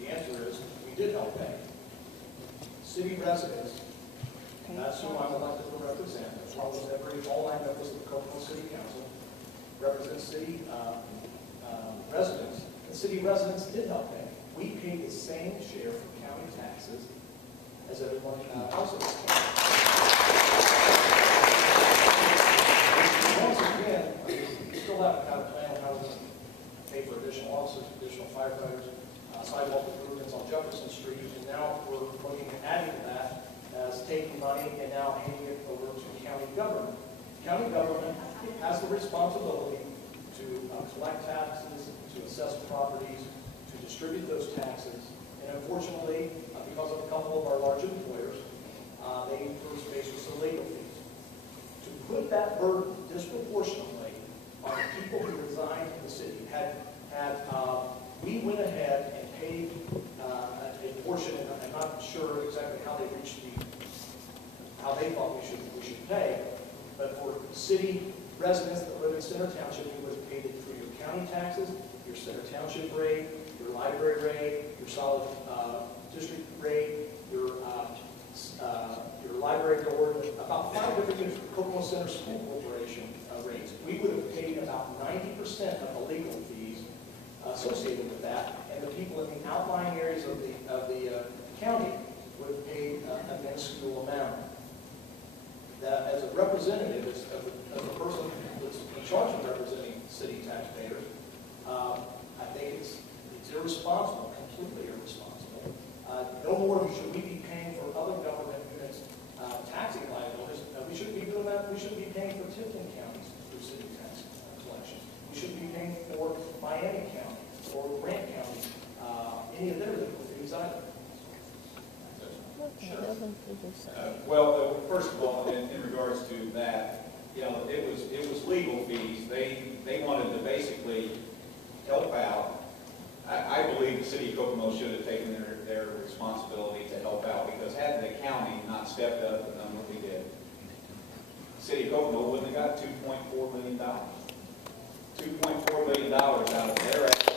The answer is, we did help pay. City residents, and that's who I'm elected to represent, as well as all 9 members of the Kokomo City Council, represent city residents, and city residents did help pay. We paid the same share from county taxes as everyone else in this county. Once again, we still haven't got a plan on how we're going to pay for additional officers, additional firefighters, sidewalk improvements on Jefferson Street, and now we're looking at adding to that as taking money and now handing it over to county government. County government has the responsibility to collect taxes, to assess properties, to distribute those taxes, and unfortunately, because of a couple of our large employers, they incur space with some legal fees. To put that burden disproportionately on people who reside in the city, we went ahead and paid a portion, and I'm not sure exactly how they reached how they thought we should pay, but for city residents that live in Center Township, you would have paid it through your county taxes, your Center Township rate, your library rate, your solid district rate, your library board, about 5 different Kokomo Center School Corporation rates. We would have paid about 90% of the legal fees associated with that, and the people in the outlying areas of the county would have paid a minuscule amount. As a representative, as a person that's in charge of representing city taxpayers, I think it's irresponsible, completely irresponsible. No more should we be paying for other government units' taxing liabilities. We shouldn't be doing that. We shouldn't be paying for Tifton counties through city tax collections. We shouldn't be paying for Miami County or Grant County, any of their legal fees either. Sure. Well, first of all, in regards to that, it was legal fees. They wanted to basically help out. I believe the city of Kokomo should have taken their responsibility to help out, because had the county not stepped up and done what we did, the city of Kokomo wouldn't have got $2.4 million. $2.4 million out of their efforts.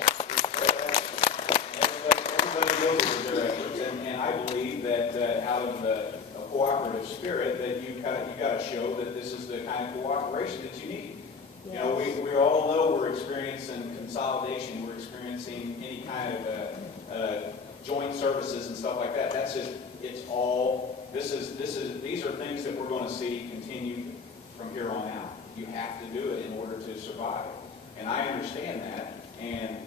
Everybody knows it was their efforts, and I believe that out of a cooperative spirit, that you got to show that this is the kind of cooperation that you need. Yes. We all know we're experiencing consolidation. We're experiencing any kind of joint services and stuff like that. That's just, it's all, these are things that we're going to see continue from here on out. You have to do it in order to survive. And I understand that. And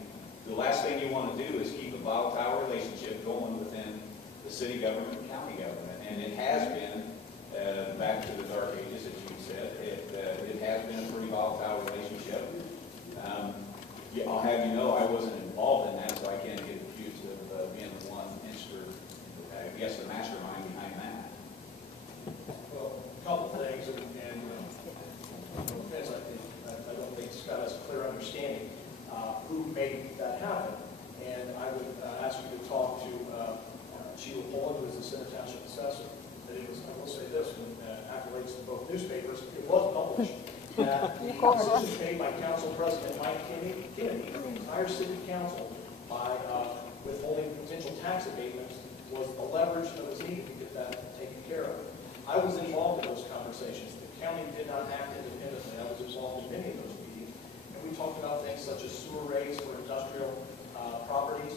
the last thing you want to do is keep a volatile relationship going within the city government and county government. And it has been, back to the dark ages, as you said, it has been a pretty volatile relationship. I'll have you know I wasn't involved in that, so I can't get accused of being the one I guess the mastermind behind that. Well, a couple things, and I don't think Scott has a clear understanding who made that happen. And I would ask you to talk to Sheila Poland, who is the Center Township Assessor. That it was, I will say this, and accolades to both newspapers, it was published that the decision made by Council President Mike Kennedy, the entire City Council, by withholding potential tax abatements, was the leverage that was needed to get that taken care of. I was involved in those conversations. The county did not act independently. I was involved in many of those meetings. And we talked about things such as sewer rates for industrial properties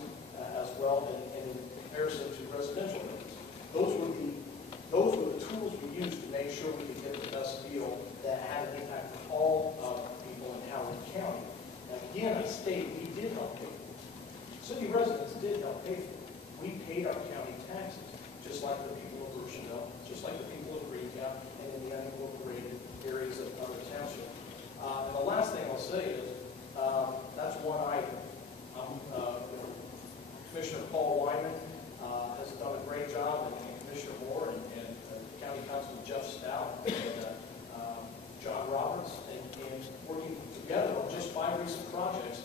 as well, and in comparison to residential rates. Those were the tools we used to make sure we could get the best deal that had an impact on all people in Howard County. And again, I state we did help pay for it. City residents did help pay for it. We paid our county taxes, just like the people of Rochelle, just like the people of Green yeah, and in the unincorporated areas of other townships. And the last thing I'll say is, that's one item. Commissioner Paul Wyman has done a great job, and Commissioner Moore and County Councilman Jeff Stout and John Roberts, and working together on just 5 recent projects.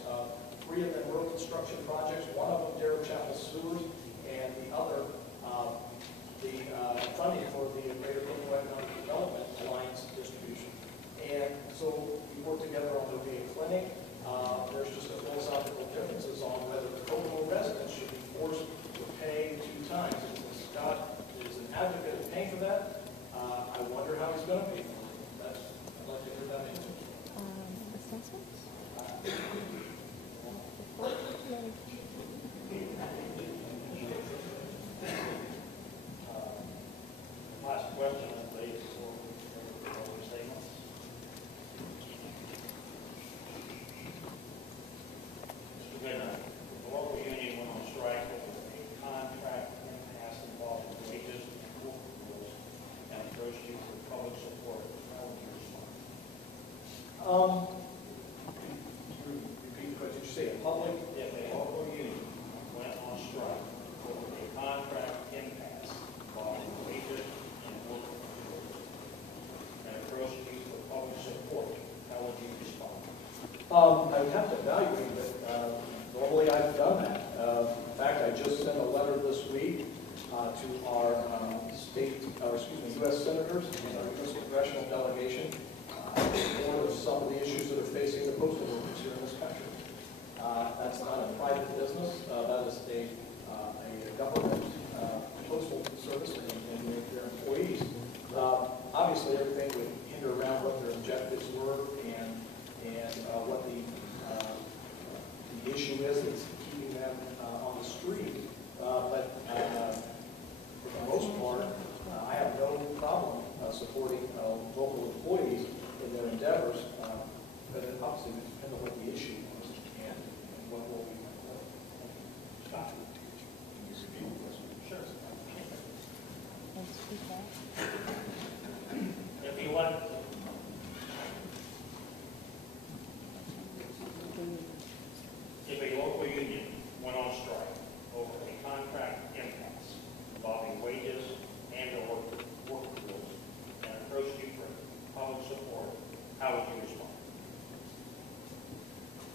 3 of them road construction projects, one of them Darrow Chapel sewers, and the other the funding for the Greater Kokomo Economic Development Alliance distribution. And so we work together on the VA clinic. There's just a philosophical differences on whether the Kokomo residents should be forced to pay 2 times. And Scott is an advocate of paying for that. I wonder how he's going to pay for it. I'd like to hear that answer. Assessments? Last question, please, for closing statements. Mr. Goodnight, the local union went on strike over a contract impasse involving wages and work rules and approached you for public support. How would you respond? Can you repeat the question? Did you say a public? If a local union went on strike over a contract impasse involving wages and work rules and approached you for public support, how would you respond? I would have to evaluate it. Normally I've done that. In fact, I just sent a letter this week to our U.S. senators and our U.S. congressional delegation for some of the issues that are facing the postal workers here in this country. That's not a private business. That is a government postal service and their employees. Obviously, everything would hinder around what their objectives were and what the issue is that's keeping them on the street. But for the most part, I have no problem supporting local employees in their endeavors. But it obviously would depend on what the issue was and what will be. Scott. Sure. If you want, if a local union went on strike over a contract impasse involving wages and or work rules and approached you for public support, how would you respond?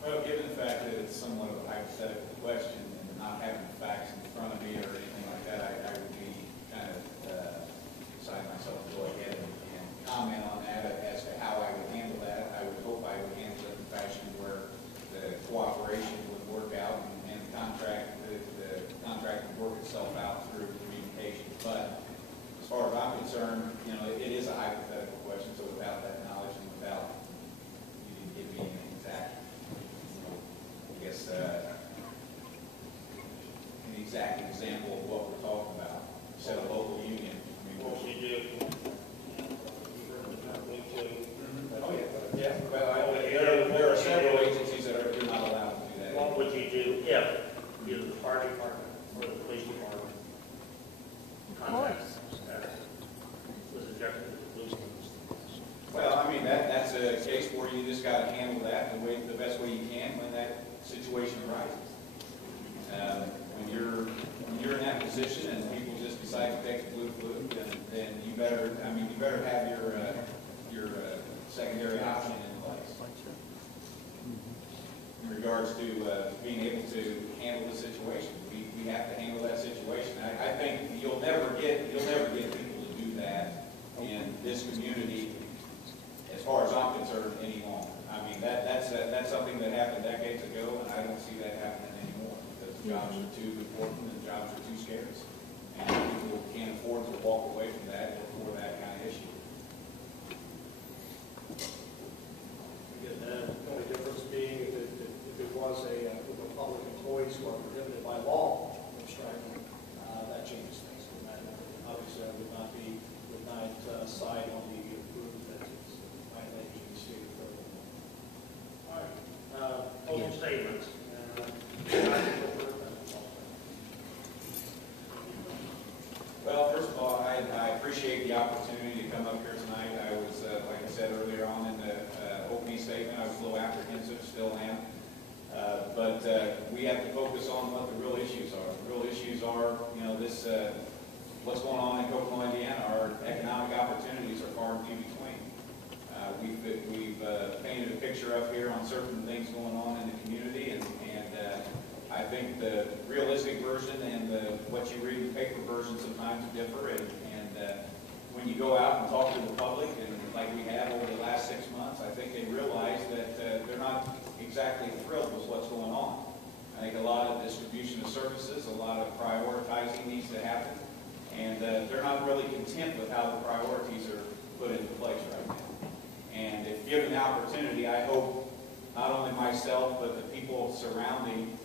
Well, given the fact that it's somewhat of a hypothetical question and not having the facts in front of me or anything like that, I would be kind of decide myself to go ahead and comment on that as to how I would handle that. I would hope I would handle it in a fashion where the cooperation would work out and the contract would work itself out through communication. But as far as I'm concerned, it is a hypothetical question, so without that knowledge and without you didn't give me an exact, I guess, an exact example of what we're talking about. You said a local union. What would you do? Oh, yeah. Yeah. Well, there are several agencies that you're not allowed to do that. What would you do if either the fire department or the police department was ejected to the police? Well, I mean, that's a case where you just got to handle that the best way you can when that situation arises. When you're in that position and people just decide to take the blue flu, then you better have your secondary option in place. In regards to being able to handle the situation, we have to handle that situation. I think you'll never get people to do that in this community, as far as I'm concerned, any longer. I mean, that's something that happened decades ago, and I don't see that happening anymore because jobs are too important and jobs are too scarce, and people can't afford to walk away from that for that kind of issue. Again, the only difference being if it was a group of public employees who are prohibited by law from striking, that changes things. Obviously, I would not side on the group that is violating the state of Kokomo. All right. Closing statements. appreciate the opportunity to come up here tonight. I was, like I said earlier on in the opening statement, I was a little apprehensive, still am. But we have to focus on what the real issues are. The real issues are, you know, this, what's going on in Kokomo, Indiana. Our economic opportunities are far and few between. We've painted a picture up here on certain things going on in the community, and I think the realistic version and what you read in the paper version sometimes differ. And when you go out and talk to the public, and like we have over the last 6 months, I think they realize that they're not exactly thrilled with what's going on. I think a lot of distribution of services, a lot of prioritizing needs to happen, and they're not really content with how the priorities are put into place right now. And if given the opportunity, I hope not only myself, but the people surrounding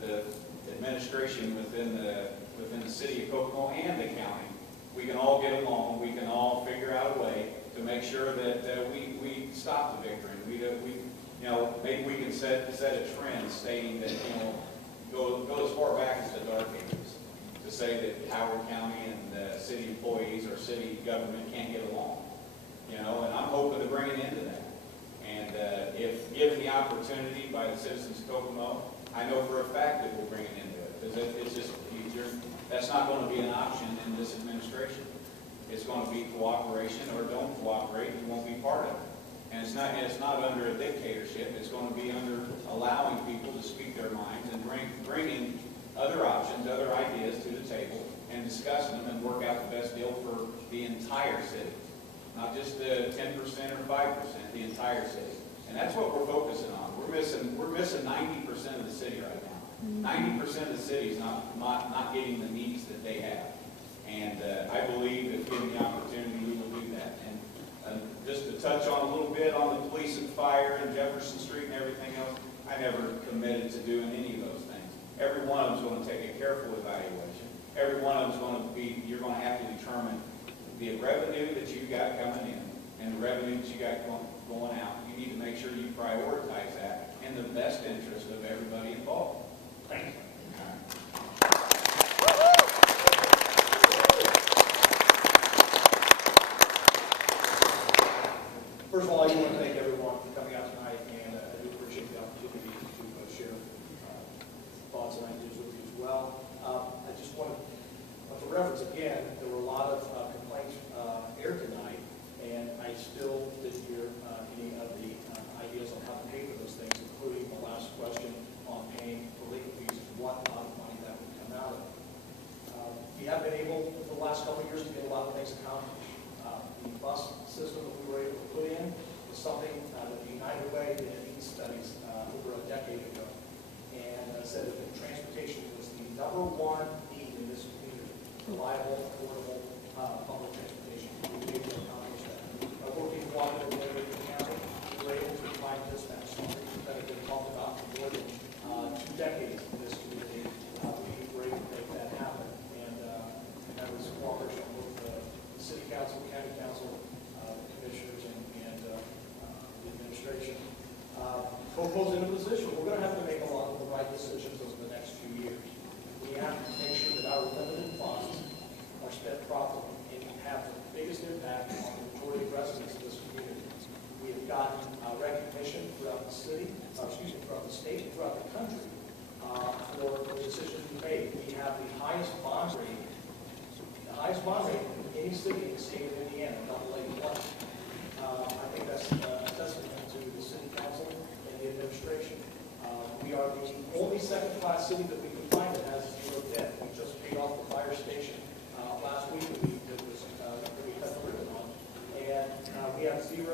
the administration within the city of Kokomo and the county, we can all get along. We can all figure out a way to make sure that we stop the bickering. You know, maybe we can set a trend stating that, you know, go as far back as the Dark Ages to say that Howard County and city employees or city government can't get along. You know, and I'm hoping to bring an end to that. And if given the opportunity by the citizens of Kokomo, I know for a fact that we'll bring an end to it, because it's just that's not going to be an option in this administration. It's going to be cooperation, or don't cooperate, you won't be part of it. And it's not under a dictatorship. It's going to be under allowing people to speak their minds and bringing other options, other ideas to the table, and discuss them and work out the best deal for the entire city. Not just the 10% or 5%, the entire city. And that's what we're focusing on. We're missing 90% of the city right now. 90% of the city is not getting the needs that they have. And I believe if given the opportunity, we will do that. And just to touch on a little bit on the police and fire and Jefferson Street and everything else, I never committed to doing any of those things. Every one of them is going to take a careful evaluation. Every one of them is going to be, you're going to have to determine the revenue that you got coming in and the revenue that you got going out. You need to make sure you prioritize that in the best interest of everybody involved. Thank you. First of all, I do want to thank everyone for coming out tonight, and I do appreciate the opportunity to share thoughts and ideas with you as well. I just want to, for reference again, there were a lot of complaints aired tonight, and I still didn't hear any of the ideas on how to pay for those things, including the last question on paying for legal fees, what amount of money that would come out of. We have been able, for the last couple of years, to get a lot of things accomplished. The bus system that we were able to put in was something that the United Way did needs studies over a decade ago, and said that transportation was the #1 need in this community: reliable, affordable public transportation. We were able to accomplish that. Working cooperatively with the county, we were able to find dispatch, something that had been talked about for more than 2 decades in this community. We were able to make that happen, and that was cooperation with the city council, county council, the commissioners, and the administration. Kokomo's in a position, we're going to have to make a lot of the right decisions over the next few years. We have to make sure that our limited funds are spent properly and have the biggest impact on the majority of residents of this community. We have gotten recognition throughout the city, throughout the state, and throughout the country for the decisions we made. We have the highest bond rating in any city in the state of Indiana, AA+. I think that's a testament to the city council and the administration. We are the only second-class city that we can find that has 0 debt. We just paid off the fire station last week that we cut the ribbon on. And we have 0